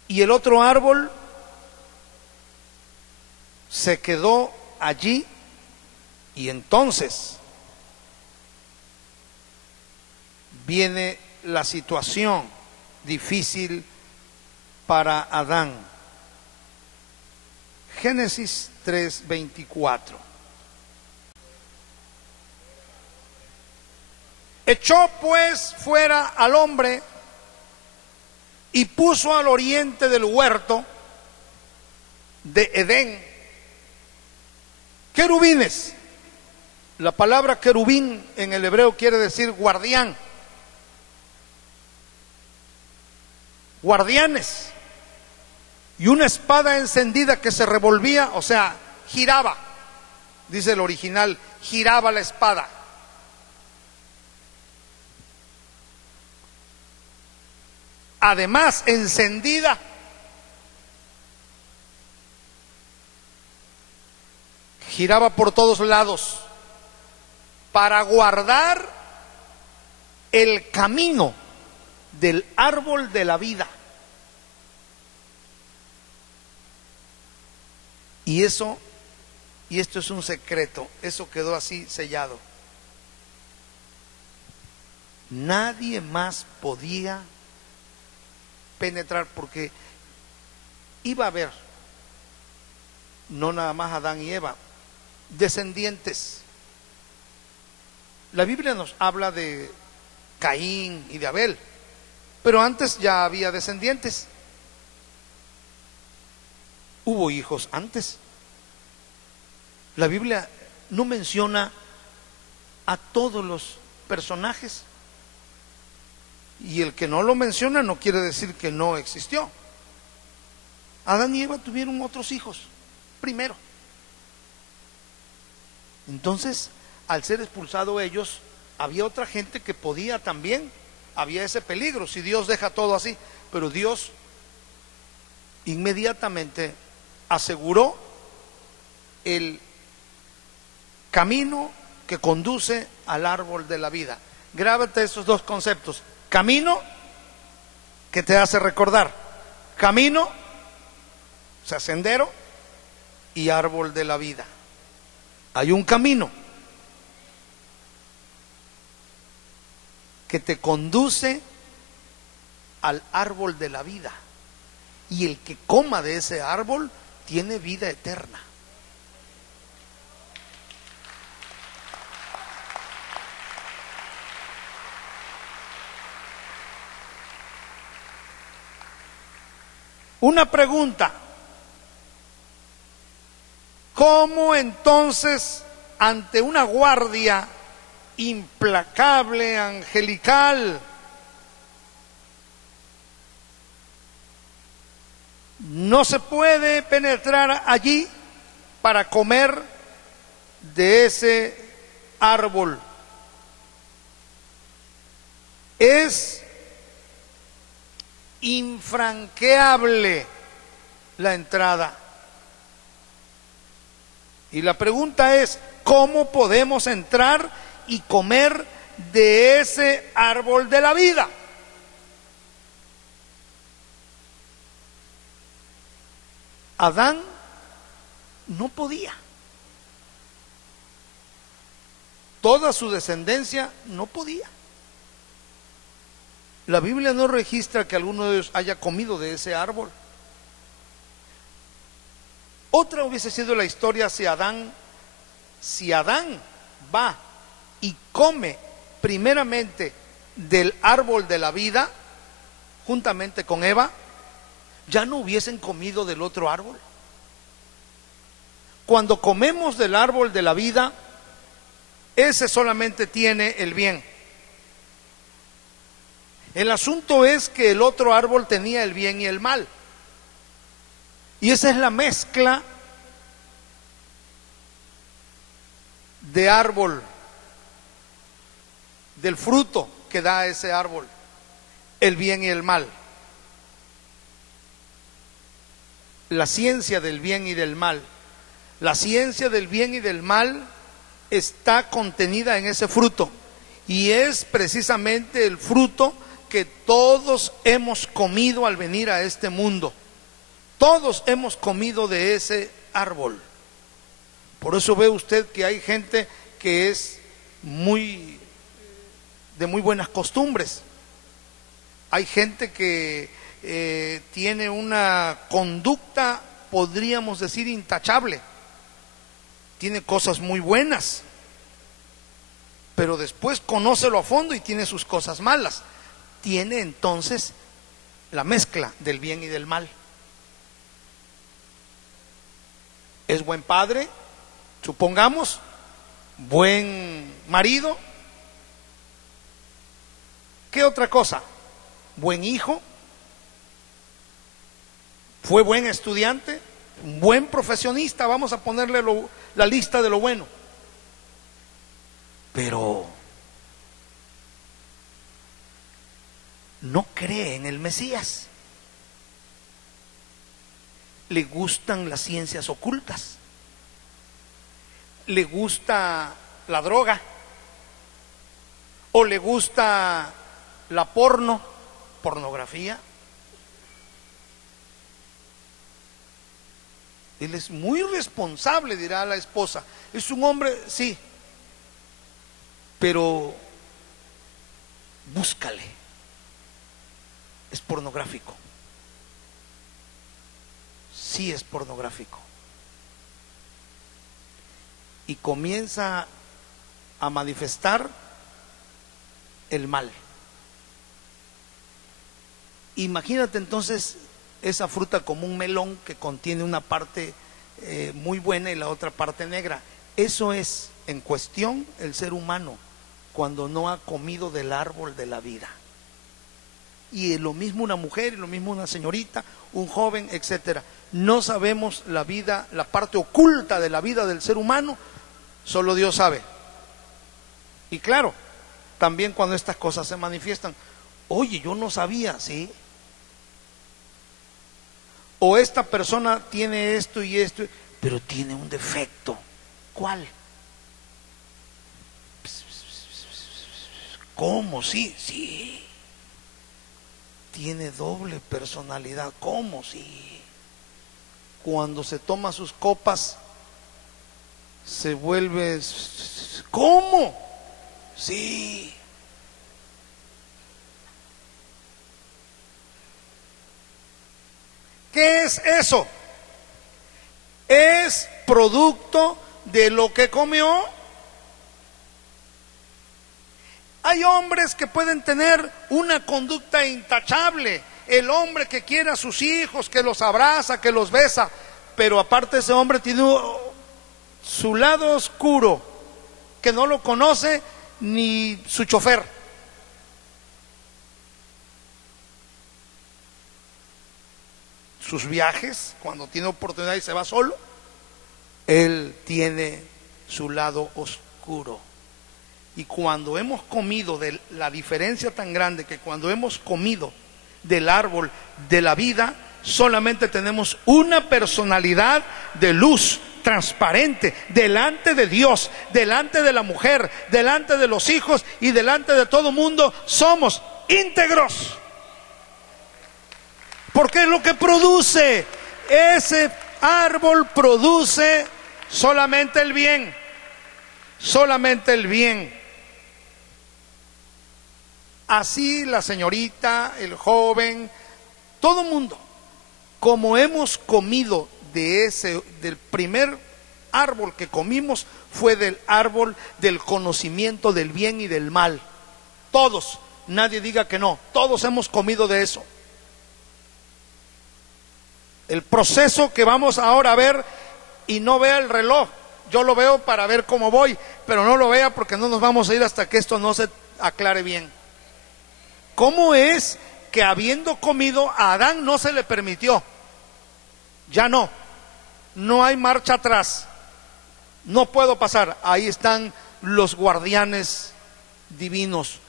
Y el otro árbol se quedó allí, y entonces viene la situación difícil para Adán. Génesis 3:24. Echó pues fuera al hombre y puso al oriente del huerto de Edén querubines. La palabra querubín en el hebreo quiere decir guardián, guardianes, y una espada encendida que se revolvía, o sea, giraba, dice el original, giraba la espada. Además, encendida, giraba por todos lados para guardar el camino del árbol de la vida. Y eso, y esto es un secreto, eso quedó así sellado. Nadie más podía penetrar, porque iba a haber, no nada más Adán y Eva, descendientes. La Biblia nos habla de Caín y de Abel, pero antes ya había descendientes. Hubo hijos antes. La Biblia no menciona a todos los personajes, y el que no lo menciona no quiere decir que no existió. Adán y Eva tuvieron otros hijos primero. Entonces, al ser expulsados ellos, había otra gente que podía también, había ese peligro si Dios deja todo así. Pero Dios inmediatamente aseguró el camino que conduce al árbol de la vida. Grábate esos dos conceptos: camino, que te hace recordar, camino, o sea, sendero, y árbol de la vida. Hay un camino que te conduce al árbol de la vida, y el que coma de ese árbol tiene vida eterna. Una pregunta: ¿cómo entonces, ante una guardia implacable, angelical, no se puede penetrar allí para comer de ese árbol? Es infranqueable la entrada. Y la pregunta es: ¿cómo podemos entrar y comer de ese árbol de la vida? Adán no podía. Toda su descendencia no podía. La Biblia no registra que alguno de ellos haya comido de ese árbol. Otra hubiese sido la historia si Adán va y come primeramente del árbol de la vida, juntamente con Eva, ya no hubiesen comido del otro árbol. Cuando comemos del árbol de la vida, ese solamente tiene el bien. El asunto es que el otro árbol tenía el bien y el mal. Y esa es la mezcla de árbol, del fruto que da ese árbol, el bien y el mal. La ciencia del bien y del mal. La ciencia del bien y del mal está contenida en ese fruto, y es precisamente el fruto que todos hemos comido al venir a este mundo. Todos hemos comido de ese árbol. Por eso ve usted que hay gente que es de muy buenas costumbres. Hay gente que tiene una conducta, podríamos decir, intachable. Tiene cosas muy buenas, pero después conócelo a fondo y tiene sus cosas malas. Tiene entonces la mezcla del bien y del mal. Es buen padre, supongamos, buen marido. ¿Qué otra cosa? Buen hijo, fue buen estudiante, buen profesionista, vamos a ponerle la lista de lo bueno. Pero no cree en el Mesías. Le gustan las ciencias ocultas, le gusta la droga, o le gusta la pornografía. Él es muy responsable, dirá la esposa. Es un hombre, sí, pero búscale. Es pornográfico. Sí, es pornográfico. Y comienza a manifestar el mal. Imagínate entonces esa fruta como un melón que contiene una parte muy buena y la otra parte negra. Eso es en cuestión el ser humano cuando no ha comido del árbol de la vida. Y lo mismo una mujer, y lo mismo una señorita, un joven, etcétera. No sabemos la vida, la parte oculta de la vida del ser humano, solo Dios sabe. Y claro, también cuando estas cosas se manifiestan, oye, yo no sabía, ¿sí? O esta persona tiene esto y esto, pero tiene un defecto. ¿Cuál? ¿Cómo? Sí, sí. Tiene doble personalidad. ¿Cómo? Sí. Cuando se toma sus copas, se vuelve... ¿Cómo? Sí. ¿Qué es eso? Es producto de lo que comió. Hay hombres que pueden tener una conducta intachable. El hombre que quiere a sus hijos, que los abraza, que los besa, pero aparte ese hombre tiene su lado oscuro, que no lo conoce ni su chofer. Sus viajes, cuando tiene oportunidad y se va solo, él tiene su lado oscuro. Y cuando hemos comido de la diferencia tan grande, que cuando hemos comido del árbol de la vida, solamente tenemos una personalidad de luz transparente delante de Dios, delante de la mujer, delante de los hijos y delante de todo mundo. Somos íntegros. Porque es lo que produce. Ese árbol produce solamente el bien. Solamente el bien. Así la señorita, el joven, todo mundo, como hemos comido del primer árbol que comimos, fue del árbol del conocimiento del bien y del mal. Todos, nadie diga que no, todos hemos comido de eso. El proceso que vamos ahora a ver, y no vea el reloj, yo lo veo para ver cómo voy, pero no lo vea porque no nos vamos a ir hasta que esto no se aclare bien. ¿Cómo es que habiendo comido a Adán no se le permitió? Ya no hay marcha atrás, no puedo pasar. Ahí están los guardianes divinos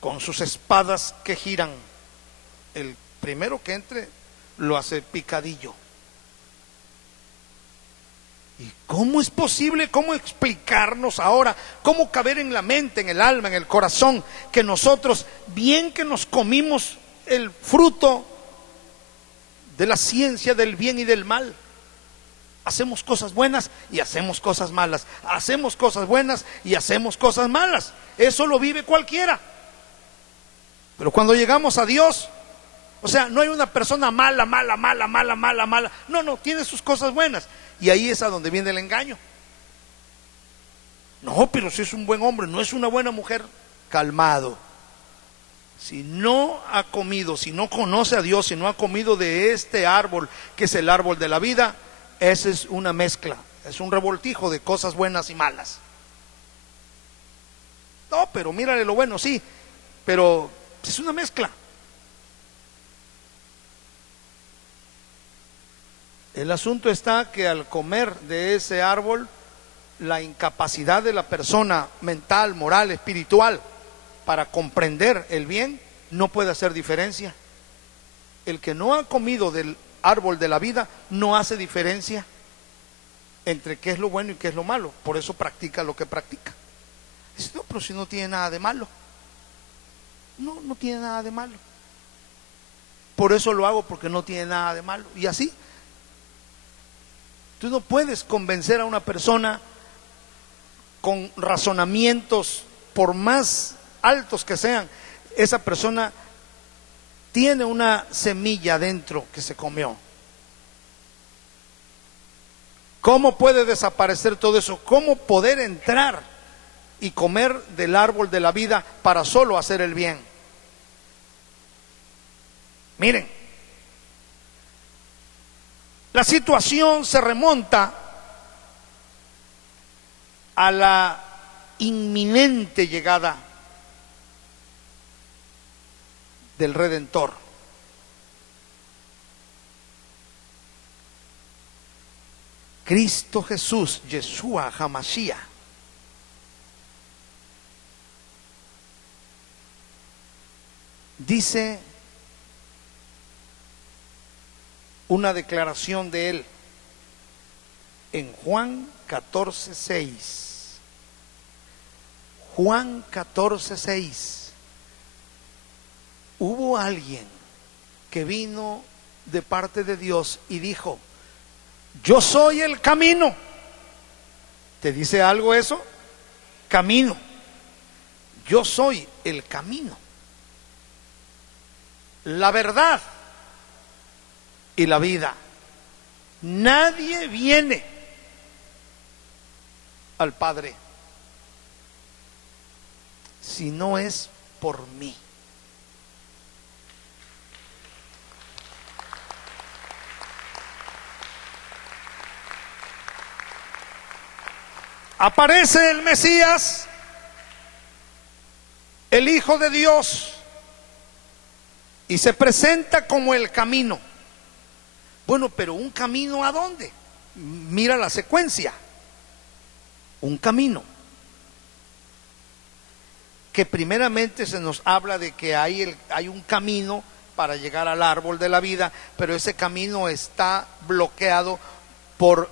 con sus espadas que giran. El primero que entre lo hace picadillo. ¿Y cómo es posible, cómo explicarnos ahora, cómo caber en la mente, en el alma, en el corazón, que nosotros, bien que nos comimos el fruto de la ciencia del bien y del mal, hacemos cosas buenas y hacemos cosas malas, hacemos cosas buenas y hacemos cosas malas? Eso lo vive cualquiera. Pero cuando llegamos a Dios, o sea, no hay una persona mala. No, tiene sus cosas buenas. Y ahí es a donde viene el engaño. No, pero si es un buen hombre, no es una buena mujer. Calmado. Si no ha comido, si no conoce a Dios, si no ha comido de este árbol, que es el árbol de la vida, esa es una mezcla, es un revoltijo de cosas buenas y malas. No, pero mírale lo bueno, sí, pero es una mezcla. El asunto está que al comer de ese árbol, la incapacidad de la persona mental, moral, espiritual, para comprender el bien, no puede hacer diferencia. El que no ha comido del árbol de la vida no hace diferencia entre qué es lo bueno y qué es lo malo. Por eso practica lo que practica. Dice, no, pero si no tiene nada de malo. No tiene nada de malo. Por eso lo hago, porque no tiene nada de malo. Y así, tú no puedes convencer a una persona con razonamientos, por más altos que sean. Esa persona tiene una semilla dentro que se comió. ¿Cómo puede desaparecer todo eso? ¿Cómo poder entrar y comer del árbol de la vida para solo hacer el bien? Miren, la situación se remonta a la inminente llegada del Redentor. Cristo Jesús, Yeshua HaMashiach, dice una declaración de él en Juan 14:6. Juan 14:6. Hubo alguien que vino de parte de Dios y dijo: yo soy el camino. ¿Te dice algo eso? Camino. Yo soy el camino, la verdad y la vida. Nadie viene al Padre si no es por mí. Aparece el Mesías, el Hijo de Dios, y se presenta como el camino. Bueno, pero ¿un camino a dónde? Mira la secuencia. Un camino que primeramente se nos habla de que hay un camino para llegar al árbol de la vida, pero ese camino está bloqueado por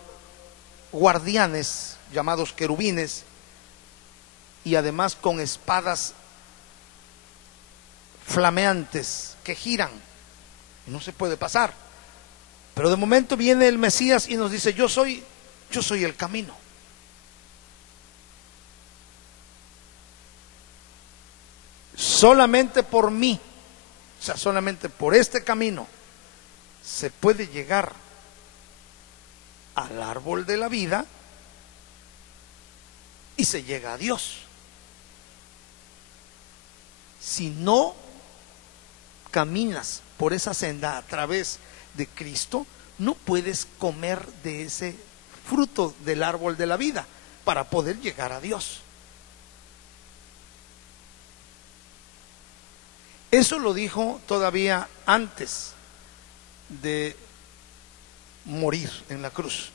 guardianes llamados querubines, y además con espadas flameantes que giran, no se puede pasar. Pero de momento viene el Mesías y nos dice: yo soy el camino. solamente por mí, o sea, solamente por este camino, se puede llegar al árbol de la vida y se llega a Dios. Si no caminas por esa senda a través de Cristo, no puedes comer de ese fruto del árbol de la vida para poder llegar a Dios. Eso lo dijo todavía antes de morir en la cruz.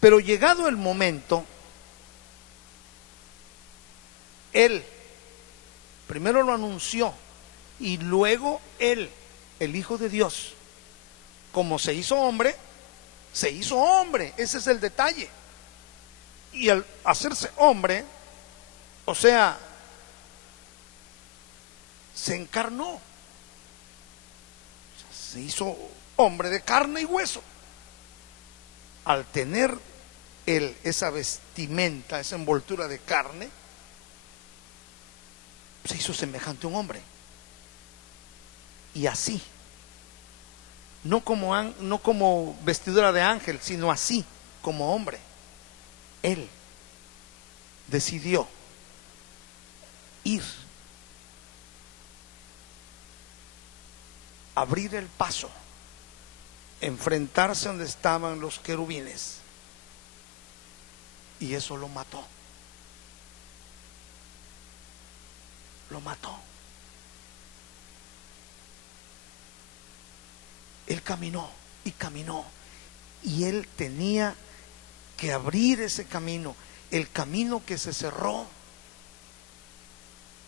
Pero llegado el momento, Él primero lo anunció y luego Él, el Hijo de Dios, como se hizo hombre, ese es el detalle. Y al hacerse hombre, o sea, se encarnó, o sea, se hizo hombre de carne y hueso. Al tener él esa vestimenta, esa envoltura de carne, se hizo semejante a un hombre. Y así, no como vestidura de ángel, sino así como hombre, él decidió ir, abrir el paso, enfrentarse donde estaban los querubines, y eso lo mató. Lo mató. Él caminó y caminó, y él tenía que abrir ese camino, el camino que se cerró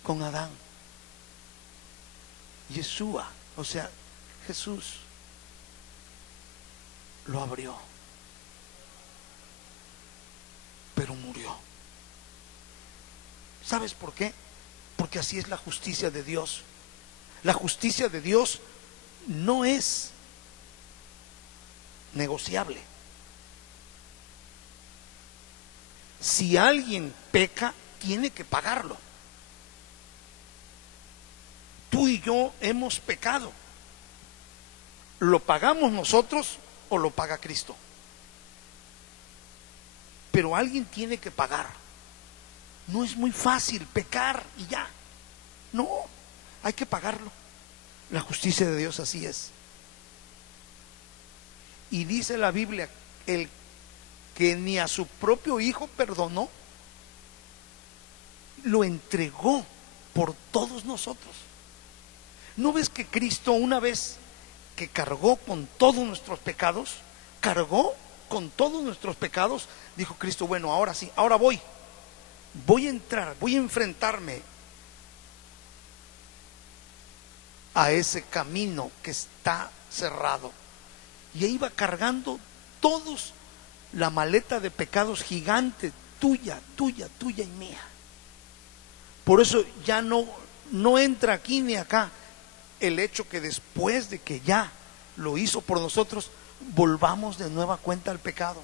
con Adán. Yeshua, o sea, Jesús, lo abrió, pero murió. ¿Sabes por qué? Porque así es la justicia de Dios. La justicia de Dios no es negociable. Si alguien peca, tiene que pagarlo. Tú y yo hemos pecado. ¿Lo pagamos nosotros o lo paga Cristo? Pero alguien tiene que pagar. No es muy fácil pecar y ya. No, hay que pagarlo. La justicia de Dios así es. Y dice la Biblia, el que ni a su propio hijo perdonó, lo entregó por todos nosotros. ¿No ves que Cristo, una vez que cargó con todos nuestros pecados, dijo Cristo, bueno, ahora sí, ahora voy a entrar, voy a enfrentarme a ese camino que está cerrado? Y ahí va cargando todos la maleta de pecados gigante, tuya y mía. Por eso ya no entra aquí ni acá el hecho que después de que ya lo hizo por nosotros, volvamos de nueva cuenta al pecado.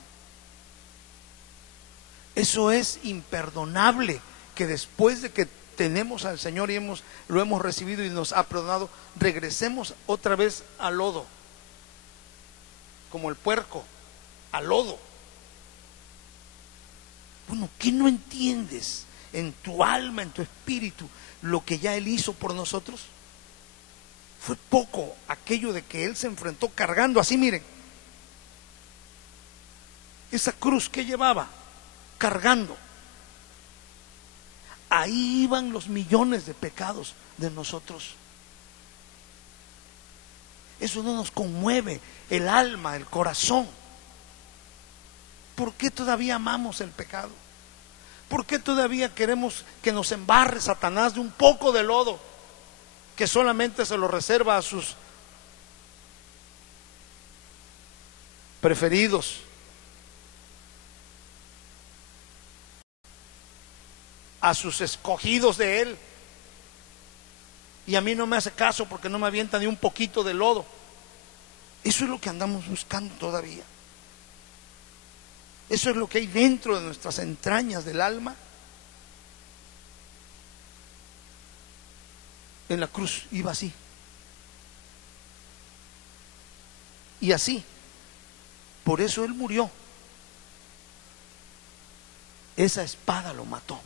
Eso es imperdonable, que después de que tenemos al Señor y lo hemos recibido y nos ha perdonado, regresemos otra vez al lodo, como el puerco, al lodo. Bueno, ¿qué no entiendes en tu alma, en tu espíritu, lo que ya Él hizo por nosotros? Fue poco aquello de que Él se enfrentó cargando así, miren, esa cruz que llevaba, cargando. Ahí iban los millones de pecados de nosotros. Eso no nos conmueve el alma, el corazón. ¿Por qué todavía amamos el pecado? ¿Por qué todavía queremos que nos embarre Satanás de un poco de lodo que solamente se lo reserva a sus preferidos? A sus escogidos de Él. Y a mí no me hace caso porque no me avienta ni un poquito de lodo. Eso es lo que andamos buscando todavía. Eso es lo que hay dentro de nuestras entrañas del alma. en la cruz iba así. Y así. Por eso Él murió. Esa espada lo mató.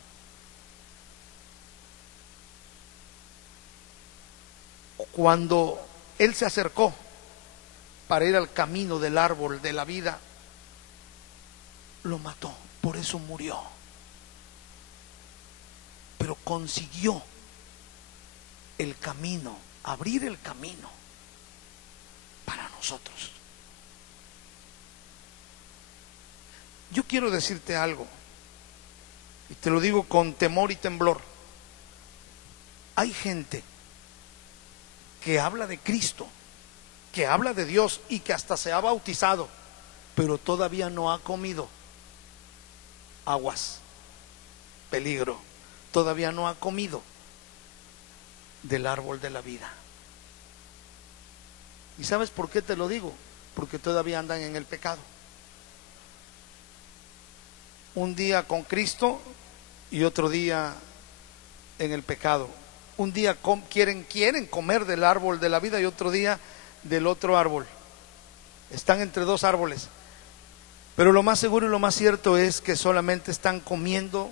Cuando Él se acercó para ir al camino del árbol de la vida, lo mató. Por eso murió. Pero consiguió el camino, abrir el camino para nosotros. Yo quiero decirte algo, y te lo digo con temor y temblor. Hay gente que habla de Cristo, que habla de Dios y que hasta se ha bautizado, pero todavía no ha comido. Aguas, peligro, todavía no ha comido del árbol de la vida. ¿Y sabes por qué te lo digo? Porque todavía andan en el pecado. Un día con Cristo y otro día en el pecado. Un día quieren comer del árbol de la vida y otro día del otro árbol. Están entre dos árboles. Pero lo más seguro y lo más cierto es que solamente están comiendo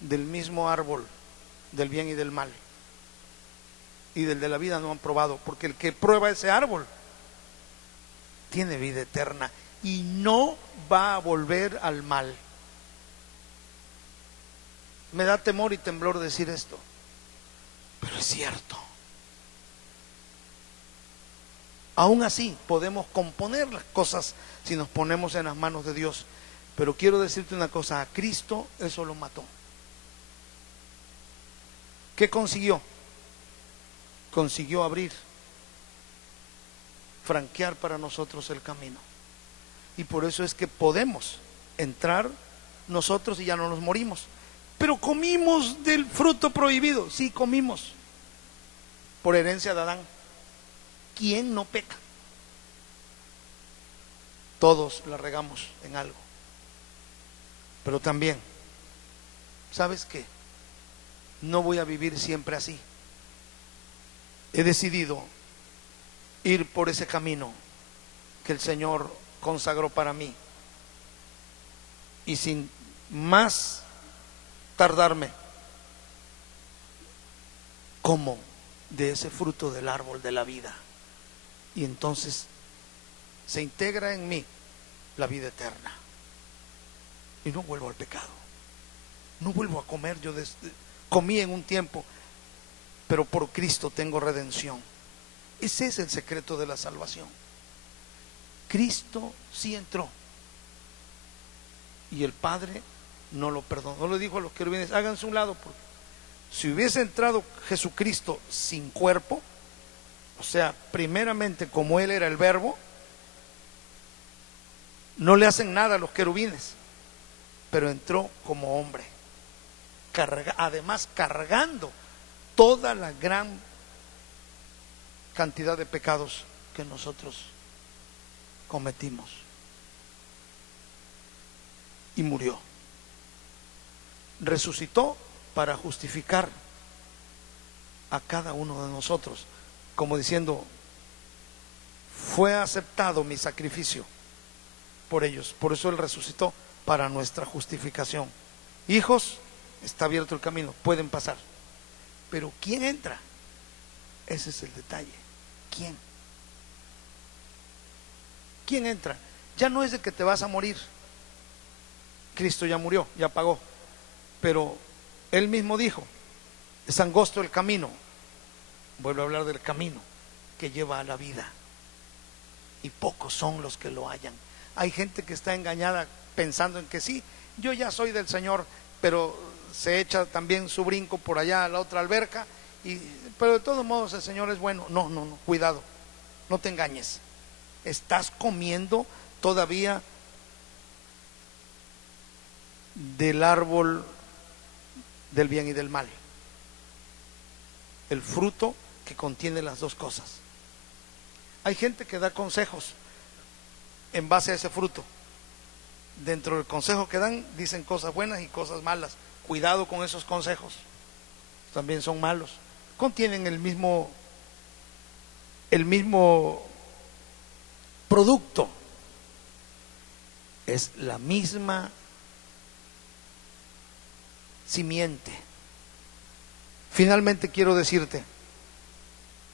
del mismo árbol, del bien y del mal. Y del de la vida no han probado, porque el que prueba ese árbol tiene vida eterna y no va a volver al mal. Me da temor y temblor decir esto, pero es cierto. Aún así podemos componer las cosas si nos ponemos en las manos de Dios. Pero quiero decirte una cosa, a Cristo eso lo mató. ¿Qué consiguió? Consiguió abrir, franquear para nosotros el camino. Y por eso es que podemos entrar nosotros y ya no nos morimos. Pero comimos del fruto prohibido. Sí, comimos por herencia de Adán. ¿Quién no peca? Todos la regamos en algo. Pero también, ¿sabes qué? No voy a vivir siempre así. He decidido ir por ese camino que el Señor consagró para mí. Y sin más tardarme, como de ese fruto del árbol de la vida. Y entonces se integra en mí la vida eterna. Y no vuelvo al pecado. No vuelvo a comer. Yo comí en un tiempo, pero por Cristo tengo redención. Ese es el secreto de la salvación. Cristo sí entró y el Padre no lo perdonó. No le dijo a los querubines, háganse un lado, porque si hubiese entrado Jesucristo sin cuerpo, o sea, primeramente como Él era el Verbo, no le hacen nada a los querubines, pero entró como hombre, además cargando toda la gran cantidad de pecados que nosotros cometimos, y murió. Resucitó para justificar a cada uno de nosotros, como diciendo, fue aceptado mi sacrificio por ellos. Por eso Él resucitó, para nuestra justificación. Hijos, está abierto el camino, pueden pasar. Pero ¿quién entra? Ese es el detalle. ¿Quién? ¿Quién entra? Ya no es de que te vas a morir. Cristo ya murió, ya pagó. Pero Él mismo dijo, es angosto el camino. Vuelvo a hablar del camino que lleva a la vida, y pocos son los que lo hallan. Hay gente que está engañada pensando en que sí, yo ya soy del Señor, pero se echa también su brinco por allá a la otra alberca, pero de todos modos el Señor es bueno. No, cuidado, no te engañes. Estás comiendo todavía del árbol del bien y del mal, el fruto que contiene las dos cosas. Hay gente que da consejos en base a ese fruto. Dentro del consejo que dan, dicen cosas buenas y cosas malas. Cuidado con esos consejos, también son malos. contienen el mismo producto, es la misma simiente. Finalmente quiero decirte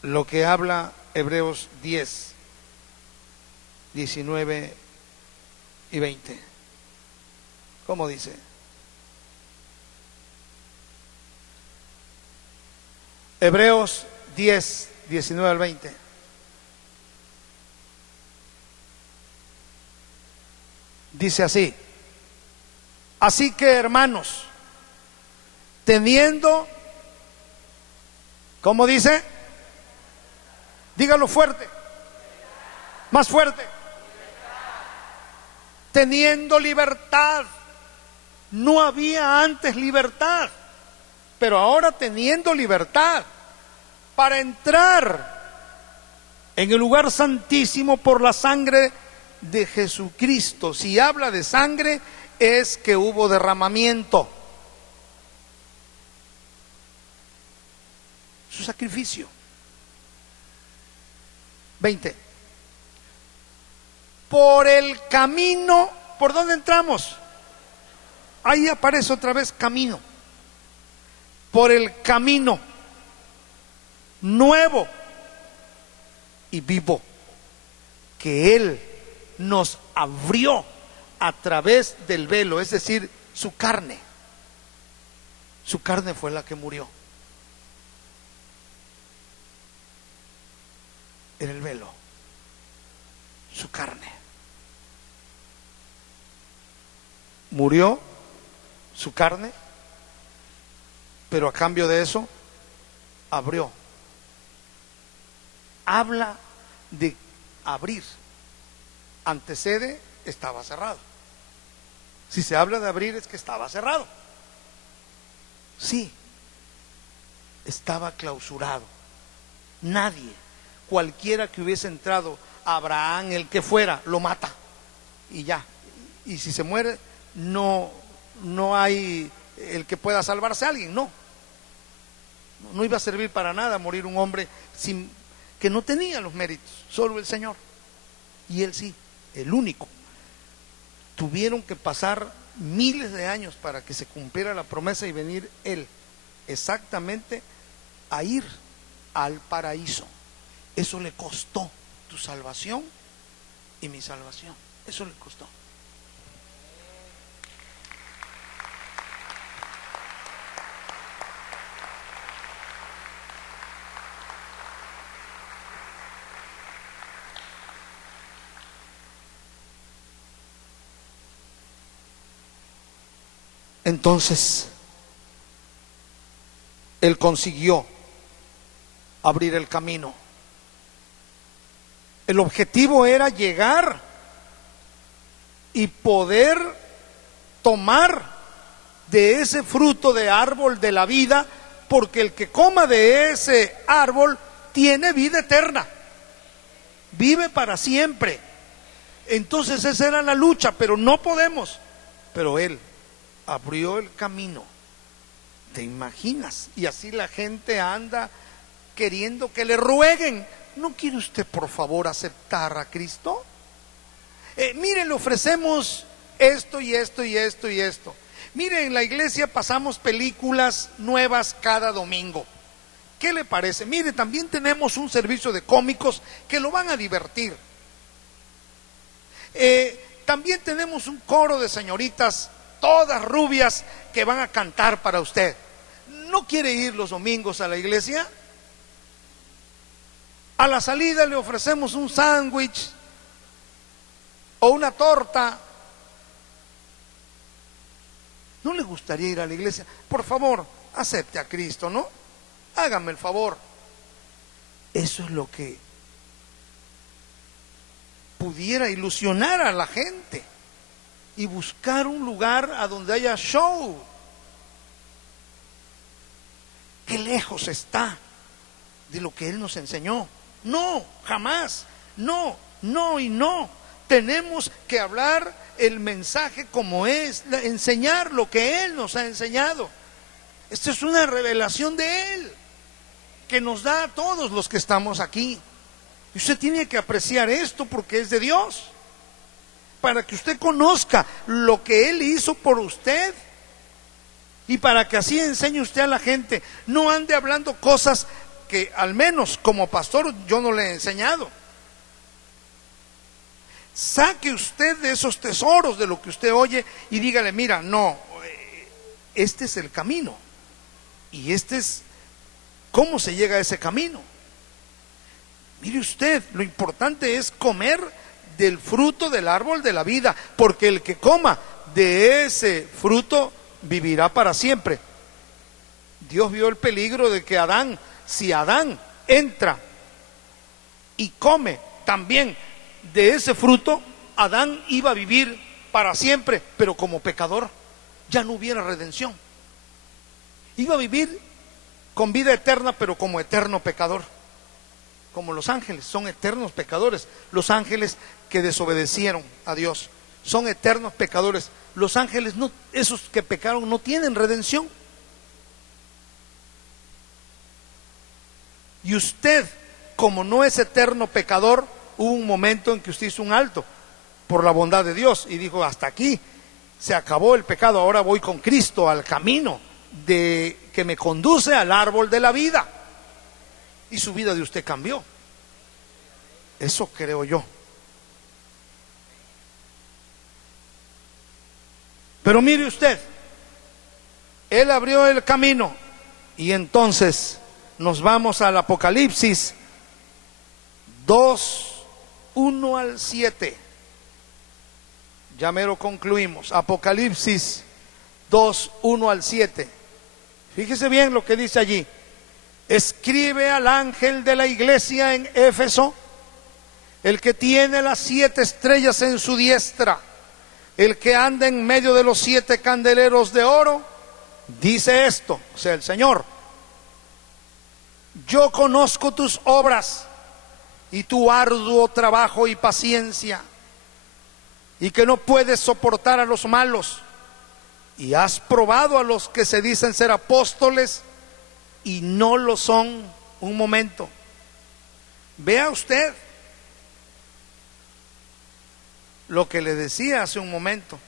lo que habla Hebreos 10, 19 y 20. ¿Cómo dice? Hebreos 10, 19 al 20. Dice así: así que, hermanos, teniendo, ¿cómo dice? Dígalo fuerte, más fuerte. Teniendo libertad. No había antes libertad, pero ahora teniendo libertad para entrar en el lugar santísimo por la sangre de Jesucristo. Si habla de sangre, es que hubo derramamiento, su sacrificio. 20. Por el camino, ¿por dónde entramos? Ahí aparece otra vez camino. Por el camino nuevo y vivo que Él nos abrió a través del velo, es decir, su carne. Su carne fue la que murió. Era el velo, su carne. Murió su carne, pero a cambio de eso abrió. Habla de abrir. Antecede, estaba cerrado. Si se habla de abrir, es que estaba cerrado. Sí, estaba clausurado. Nadie, cualquiera que hubiese entrado, Abraham, el que fuera, lo mata y ya. Y si se muere, no hay el que pueda salvarse a alguien. No iba a servir para nada morir un hombre que no tenía los méritos, solo el Señor, y Él sí, el único. Tuvieron que pasar miles de años para que se cumpliera la promesa y venir Él exactamente a ir al paraíso. Eso le costó tu salvación y mi salvación. Eso le costó. Entonces, Él consiguió abrir el camino. El objetivo era llegar y poder tomar de ese fruto de árbol de la vida, porque el que coma de ese árbol tiene vida eterna, vive para siempre. Entonces esa era la lucha, pero no podemos. Pero Él abrió el camino. ¿Te imaginas? Y así la gente anda queriendo que le rueguen. ¿No quiere usted por favor aceptar a Cristo? Mire, le ofrecemos esto y esto y esto y esto. Mire, en la iglesia pasamos películas nuevas cada domingo. ¿Qué le parece? Mire, también tenemos un servicio de cómicos que lo van a divertir. También tenemos un coro de señoritas, todas rubias, que van a cantar para usted. ¿No quiere ir los domingos a la iglesia? A la salida le ofrecemos un sándwich o una torta. ¿No le gustaría ir a la iglesia? Por favor, acepte a Cristo, ¿no? Hágame el favor. Eso es lo que pudiera ilusionar a la gente y buscar un lugar a donde haya show. Qué lejos está de lo que Él nos enseñó. No, jamás. No y no. Tenemos que hablar el mensaje como es, enseñar lo que Él nos ha enseñado. Esto es una revelación de Él. que nos da a todos los que estamos aquí. Y usted tiene que apreciar esto porque es de Dios, para que usted conozca lo que Él hizo por usted y para que así enseñe usted a la gente. No ande hablando cosas que al menos como pastor yo no le he enseñado. Saque usted de esos tesoros de lo que usted oye y dígale: mira, no, este es el camino y este es cómo se llega a ese camino. Mire usted, lo importante es comer del fruto del árbol de la vida, porque el que coma de ese fruto vivirá para siempre. Dios vio el peligro de que si Adán entra y come también de ese fruto, Adán iba a vivir para siempre, pero como pecador. Ya no hubiera redención. Iba a vivir con vida eterna, pero como eterno pecador. Como los ángeles, son eternos pecadores. Los ángeles que desobedecieron a Dios son eternos pecadores. Los ángeles, no, esos que pecaron, no tienen redención. Y usted, como no es eterno pecador, hubo un momento en que usted hizo un alto por la bondad de Dios y dijo: hasta aquí, se acabó el pecado, ahora voy con Cristo al camino que me conduce al árbol de la vida. Y su vida de usted cambió. Eso creo yo. Pero mire usted, Él abrió el camino y entonces nos vamos al Apocalipsis 2, 1 al 7. Ya mero concluimos. Apocalipsis 2, 1 al 7. Fíjese bien lo que dice allí. Escribe al ángel de la iglesia en Éfeso, el que tiene las 7 estrellas en su diestra, el que anda en medio de los 7 candeleros de oro, dice esto, o sea, el Señor: yo conozco tus obras y tu arduo trabajo y paciencia, y que no puedes soportar a los malos, y has probado a los que se dicen ser apóstoles y no lo son. Un momento, vea usted lo que le decía hace un momento.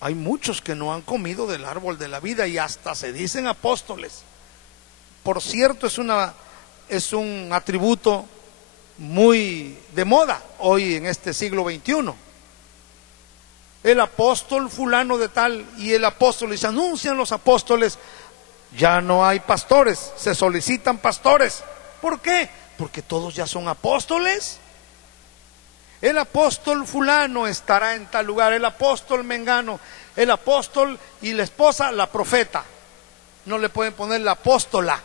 Hay muchos que no han comido del árbol de la vida y hasta se dicen apóstoles. Por cierto, es un atributo muy de moda hoy en este siglo XXI. El apóstol fulano de tal y el apóstol, y se anuncian los apóstoles. Ya no hay pastores, se solicitan pastores. ¿Por qué? Porque todos ya son apóstoles. El apóstol fulano estará en tal lugar, el apóstol mengano, el apóstol y la esposa, la profeta. No le pueden poner la apóstola.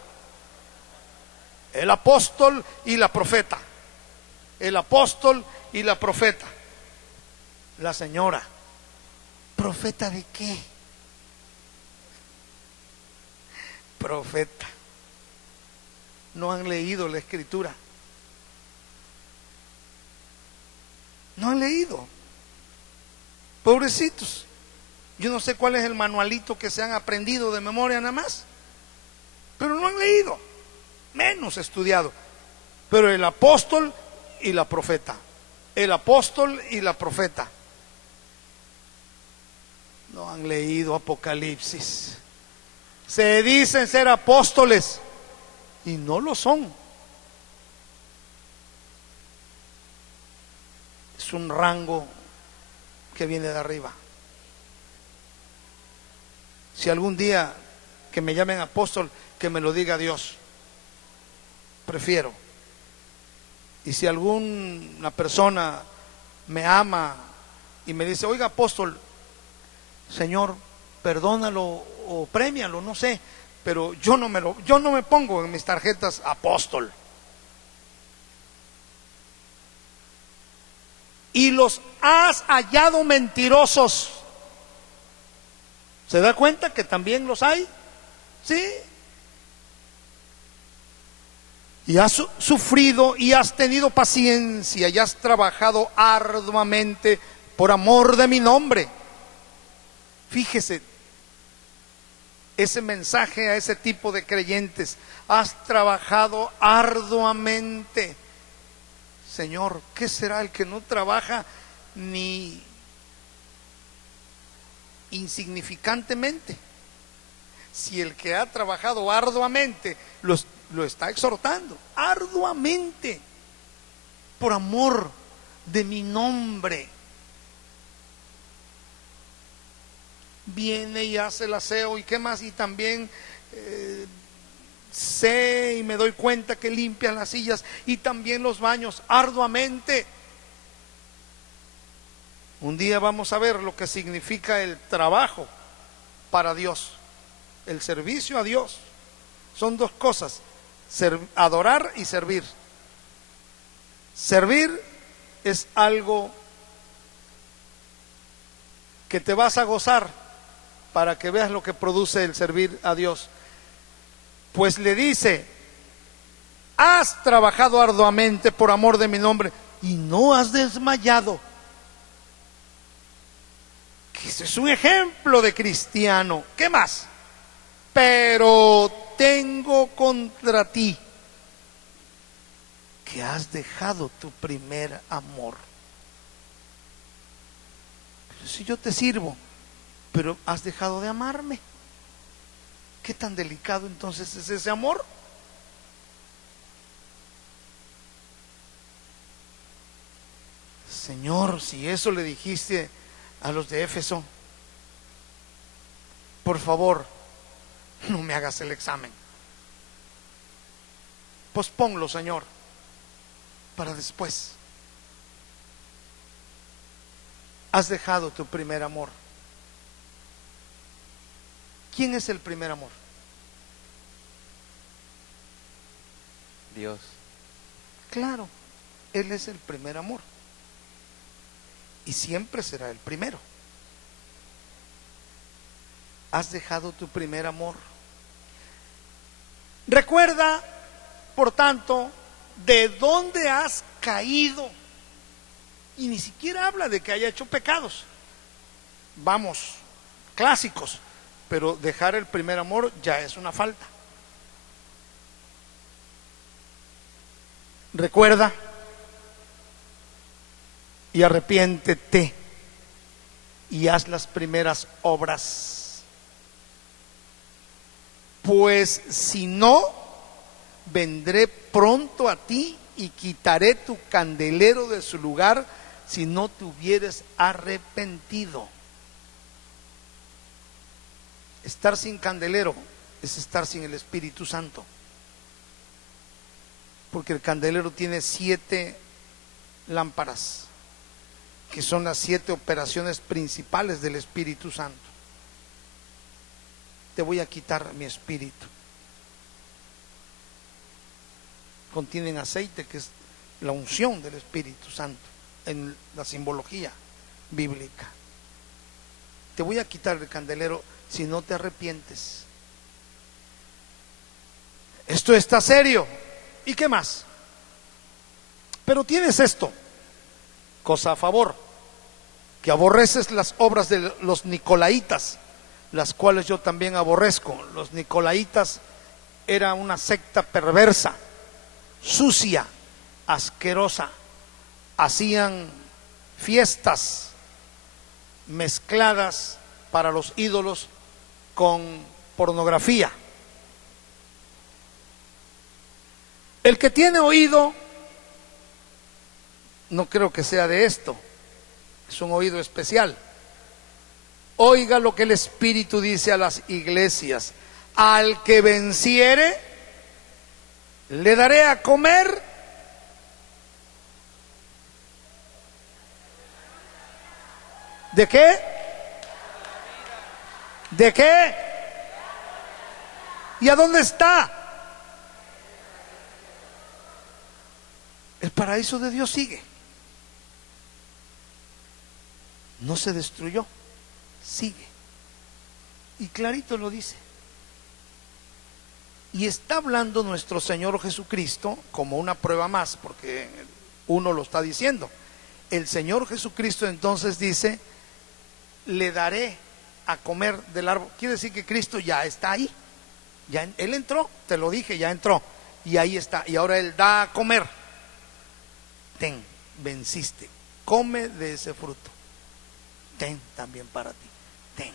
El apóstol y la profeta. El apóstol y la profeta. La señora, ¿profeta de qué? Profeta. No han leído la escritura. No han leído. Pobrecitos. Yo no sé cuál es el manualito que se han aprendido de memoria nada más, pero no han leído, menos estudiado. Pero el apóstol y la profeta, el apóstol y la profeta, no han leído Apocalipsis. Se dicen ser apóstoles y no lo son. Es un rango que viene de arriba. Si algún día que me llamen apóstol, que me lo diga Dios, prefiero. Y si alguna persona me ama y me dice: oiga, apóstol, Señor, perdónalo o prémialo, no sé, pero yo no me pongo en mis tarjetas apóstol. Y los has hallado mentirosos. ¿Se da cuenta que también los hay? Sí. Y has sufrido y has tenido paciencia y has trabajado arduamente por amor de mi nombre. Fíjese, ese mensaje a ese tipo de creyentes: has trabajado arduamente. Señor, ¿qué será el que no trabaja ni insignificantemente? Si el que ha trabajado arduamente lo está exhortando, arduamente, por amor de mi nombre, viene y hace el aseo y qué más, y también sé y me doy cuenta que limpian las sillas y también los baños arduamente. Un día vamos a ver lo que significa el trabajo para Dios, el servicio a Dios. Son dos cosas: adorar y servir. Servir es algo que te vas a gozar para que veas lo que produce el servir a Dios. Pues le dice: has trabajado arduamente por amor de mi nombre y no has desmayado. Que ese es un ejemplo de cristiano. ¿Qué más? Pero tengo contra ti que has dejado tu primer amor. Pero si yo te sirvo, pero has dejado de amarme. ¿Qué tan delicado entonces es ese amor? Señor, si eso le dijiste a los de Éfeso, por favor, no me hagas el examen. Posponlo, Señor, para después. Has dejado tu primer amor. ¿Quién es el primer amor? Dios. Claro, Él es el primer amor. Y siempre será el primero. Has dejado tu primer amor. Recuerda, por tanto, de dónde has caído. Y ni siquiera habla de que haya hecho pecados. Vamos, clásicos. Pero dejar el primer amor ya es una falta. Recuerda y arrepiéntete y haz las primeras obras. Pues si no, vendré pronto a ti y quitaré tu candelero de su lugar si no te hubieres arrepentido. Estar sin candelero es estar sin el Espíritu Santo, porque el candelero tiene 7 lámparas, que son las 7 operaciones principales del Espíritu Santo. Te voy a quitar mi espíritu. Contienen aceite, que es la unción del Espíritu Santo en la simbología bíblica. Te voy a quitar el candelero si no te arrepientes. Esto está serio. ¿Y qué más? Pero tienes esto, cosa a favor, que aborreces las obras de los nicolaitas, las cuales yo también aborrezco. Los nicolaitas era una secta perversa, sucia, asquerosa. Hacían fiestas mezcladas para los ídolos con pornografía. El que tiene oído, no creo que sea de esto, es un oído especial. Oiga lo que el Espíritu dice a las iglesias: al que venciere, le daré a comer ¿de qué? ¿De qué? ¿Y a dónde está? El paraíso de Dios sigue. No se destruyó, sigue. Y clarito lo dice. Y está hablando nuestro Señor Jesucristo como una prueba más, porque uno lo está diciendo. El Señor Jesucristo entonces dice: le daré a comer del árbol, quiere decir que Cristo ya está ahí. Ya Él entró, te lo dije, ya entró. Y ahí está. Y ahora Él da a comer. Ten, venciste. Come de ese fruto. Ten también para ti. Ten,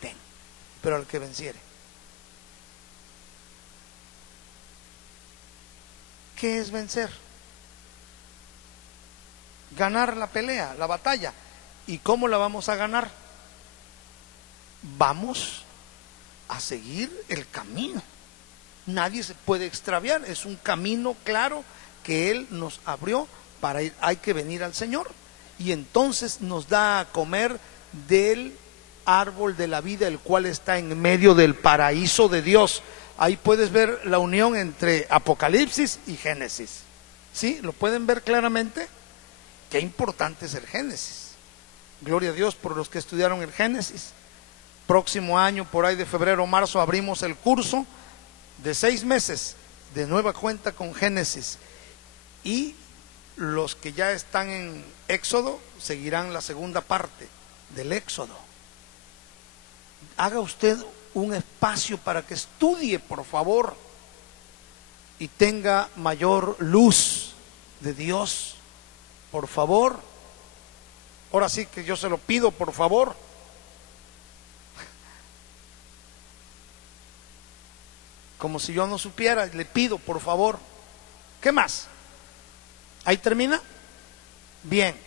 ten. Pero al que venciere. ¿Qué es vencer? Ganar la pelea, la batalla. ¿Y cómo la vamos a ganar? Vamos a seguir el camino. Nadie se puede extraviar. Es un camino claro que Él nos abrió para ir. Hay que venir al Señor. Y entonces nos da a comer del árbol de la vida, el cual está en medio del paraíso de Dios. Ahí puedes ver la unión entre Apocalipsis y Génesis. ¿Sí? ¿Lo pueden ver claramente? Qué importante es el Génesis. Gloria a Dios por los que estudiaron el Génesis. Próximo año, por ahí de febrero o marzo, abrimos el curso de 6 meses de nueva cuenta con Génesis. Y los que ya están en Éxodo seguirán la segunda parte del Éxodo. Haga usted un espacio para que estudie, por favor, y tenga mayor luz de Dios, por favor. Ahora sí que yo se lo pido, por favor. Como si yo no supiera, le pido, por favor. ¿Qué más? ¿Ahí termina? Bien.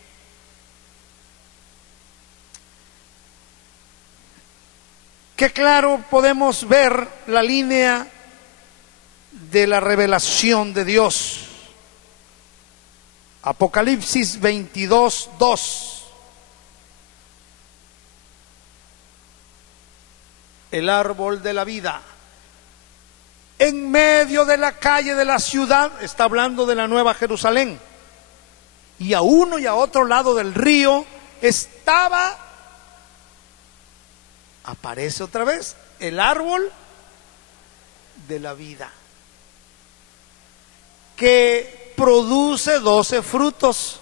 Qué claro podemos ver la línea de la revelación de Dios. Apocalipsis 22:2. El árbol de la vida. En medio de la calle de la ciudad, está hablando de la Nueva Jerusalén, y a uno y a otro lado del río estaba, aparece otra vez, el árbol de la vida, que produce 12 frutos,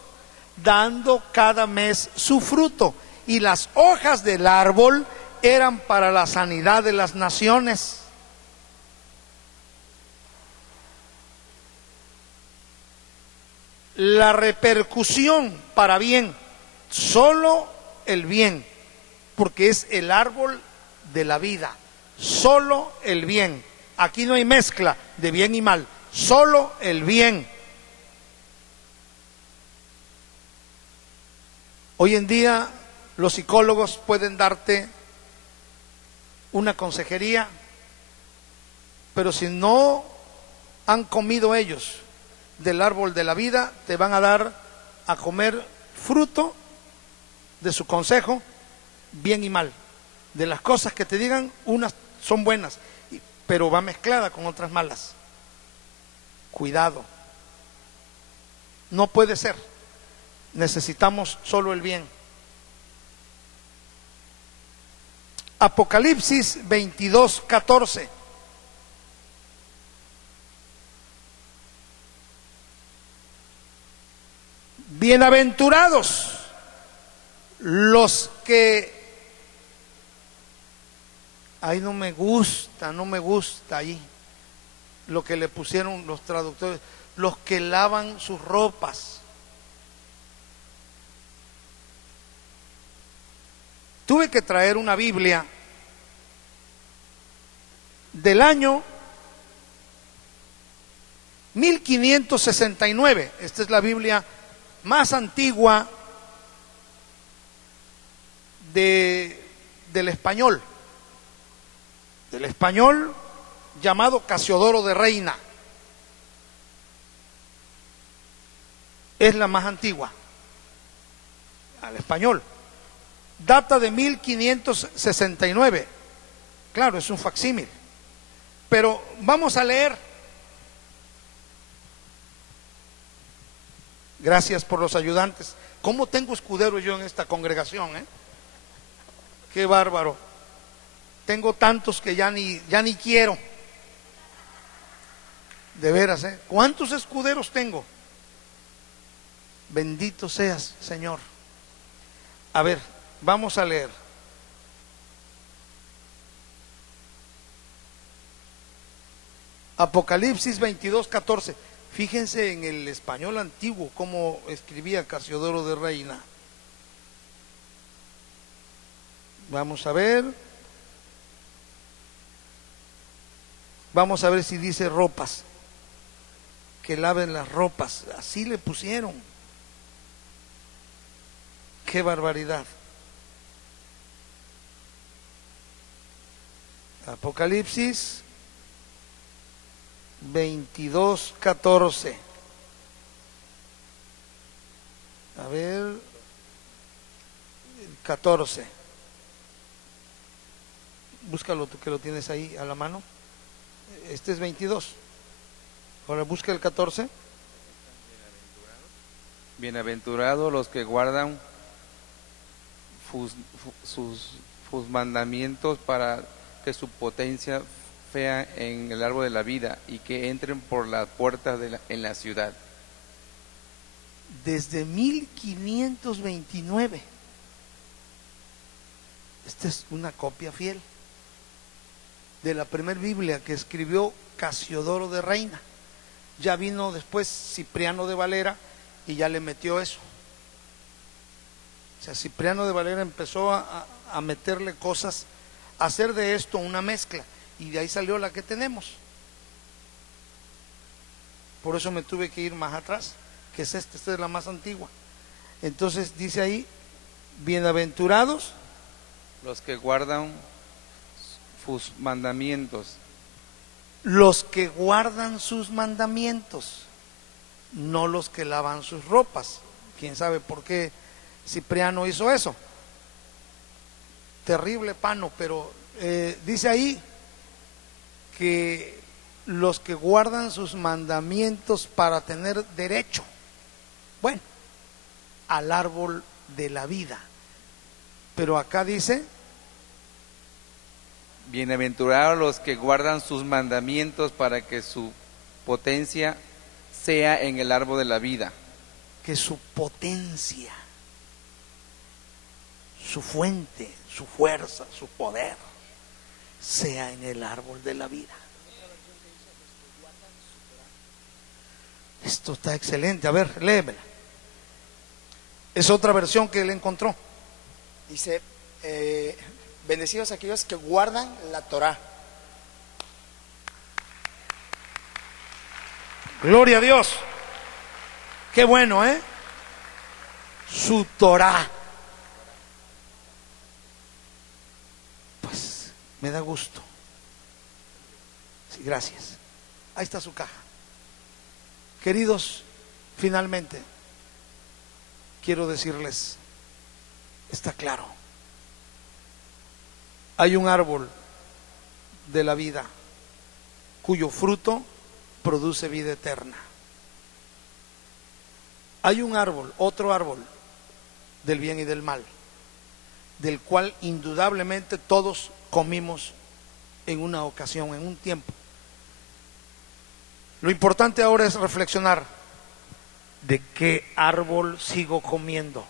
dando cada mes su fruto, y las hojas del árbol eran para la sanidad de las naciones. La repercusión para bien, solo el bien, porque es el árbol de la vida, solo el bien. Aquí no hay mezcla de bien y mal, solo el bien. Hoy en día los psicólogos pueden darte una consejería, pero si no han comido ellos del árbol de la vida, te van a dar a comer fruto de su consejo, bien y mal. De las cosas que te digan, unas son buenas, pero va mezclada con otras malas. Cuidado. No puede ser. Necesitamos solo el bien. Apocalipsis 22:14. Bienaventurados los que, ahí no me gusta ahí lo que le pusieron los traductores, los que lavan sus ropas. Tuve que traer una Biblia del año 1569. Esta es la Biblia más antigua del español llamado Casiodoro de Reina. Es la más antigua al español. Data de 1569. Claro, es un facsímil. Pero vamos a leer. Gracias por los ayudantes. ¿Cómo tengo escudero yo en esta congregación? Qué bárbaro. Tengo tantos que ya ni quiero. De veras, ¿cuántos escuderos tengo? Bendito seas, Señor. A ver, vamos a leer. Apocalipsis 22:14. Fíjense en el español antiguo cómo escribía Casiodoro de Reina. Vamos a ver. Vamos a ver si dice ropas. Que laven las ropas. Así le pusieron. Qué barbaridad. Apocalipsis 22:14. A ver, 14. Búscalo tú que lo tienes ahí a la mano. Este es 22. Ahora busca el 14. Bienaventurados los que guardan sus mandamientos para que su potencia sea en el árbol de la vida y que entren por las puertas en la ciudad. Desde 1529. Esta es una copia fiel de la primera Biblia que escribió Casiodoro de Reina. Ya vino después Cipriano de Valera y ya le metió eso. O sea, Cipriano de Valera empezó a meterle cosas, a hacer de esto una mezcla, y de ahí salió la que tenemos. Por eso me tuve que ir más atrás, que es esta es la más antigua. Entonces dice ahí, bienaventurados los que guardan sus mandamientos. Los que guardan sus mandamientos, no los que lavan sus ropas. Quién sabe por qué Cipriano hizo eso. Terrible pano, pero dice ahí que los que guardan sus mandamientos para tener derecho, bueno, al árbol de la vida. Pero acá dice, bienaventurados los que guardan sus mandamientos para que su potencia sea en el árbol de la vida. Que su potencia, su fuente, su fuerza, su poder sea en el árbol de la vida. Esto está excelente. A ver, léemela. Es otra versión que él encontró. Dice, bendecidos aquellos que guardan la Torá. Gloria a Dios. Qué bueno, ¿eh? Su Torá. Pues me da gusto. Sí, gracias. Ahí está su caja. Queridos, finalmente quiero decirles, está claro, hay un árbol de la vida cuyo fruto produce vida eterna. Hay un árbol, otro árbol del bien y del mal, del cual indudablemente todos comimos en una ocasión, en un tiempo. Lo importante ahora es reflexionar: ¿de qué árbol sigo comiendo?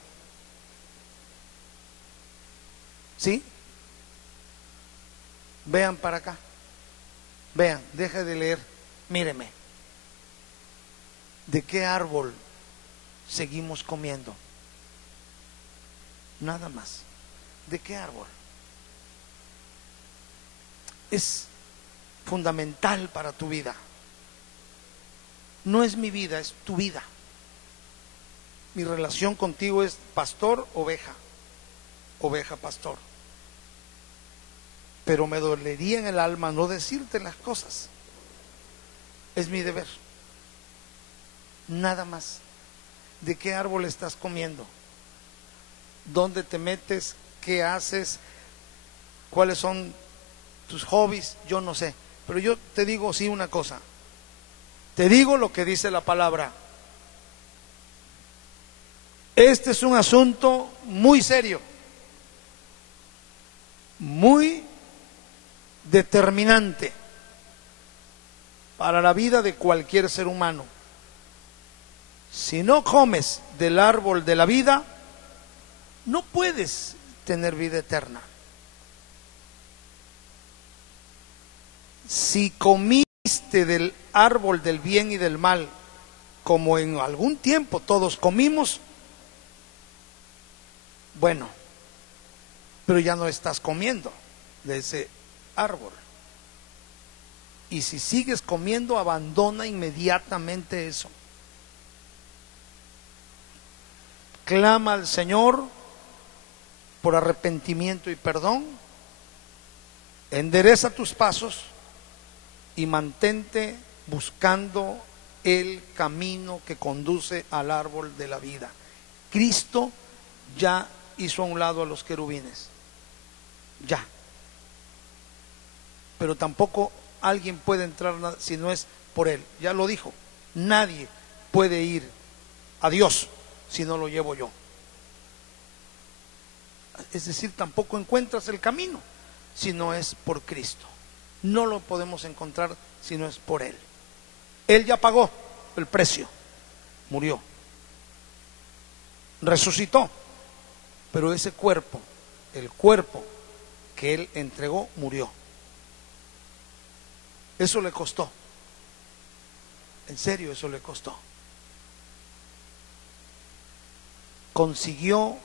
¿Sí? Vean para acá. Vean, deje de leer. Míreme. ¿De qué árbol seguimos comiendo? Nada más. ¿De qué árbol? Es fundamental para tu vida. No es mi vida, es tu vida. Mi relación contigo es pastor-oveja, oveja-pastor. Pero me dolería en el alma no decirte las cosas. Es mi deber. Nada más. ¿De qué árbol estás comiendo? ¿Dónde te metes? ¿Qué haces? ¿Cuáles son tus hobbies? Yo no sé. Pero yo te digo sí una cosa. Te digo lo que dice la palabra. Este es un asunto muy serio, muy determinante para la vida de cualquier ser humano. Si no comes del árbol de la vida, no puedes tener vida eterna. Si comiste comiste del árbol del bien y del mal, como en algún tiempo todos comimos, bueno, pero ya no estás comiendo de ese árbol. Y si sigues comiendo, abandona inmediatamente eso. Clama al Señor por arrepentimiento y perdón, endereza tus pasos y mantente buscando el camino que conduce al árbol de la vida. Cristo ya hizo a un lado a los querubines, ya. Pero tampoco alguien puede entrar si no es por Él. Ya lo dijo, nadie puede ir a Dios si no lo llevo yo. Es decir, tampoco encuentras el camino si no es por Cristo. No lo podemos encontrar si no es por Él. Él ya pagó el precio, murió, resucitó, pero ese cuerpo, el cuerpo que Él entregó, murió. Eso le costó, en serio, eso le costó. Consiguió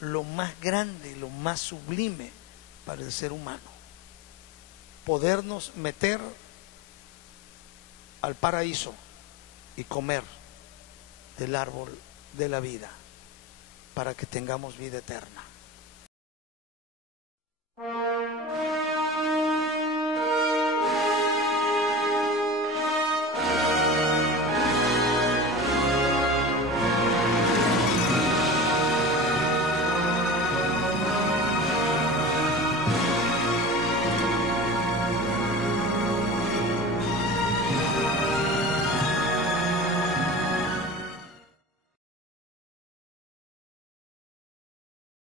lo más grande, lo más sublime para el ser humano: podernos meter al paraíso y comer del árbol de la vida para que tengamos vida eterna.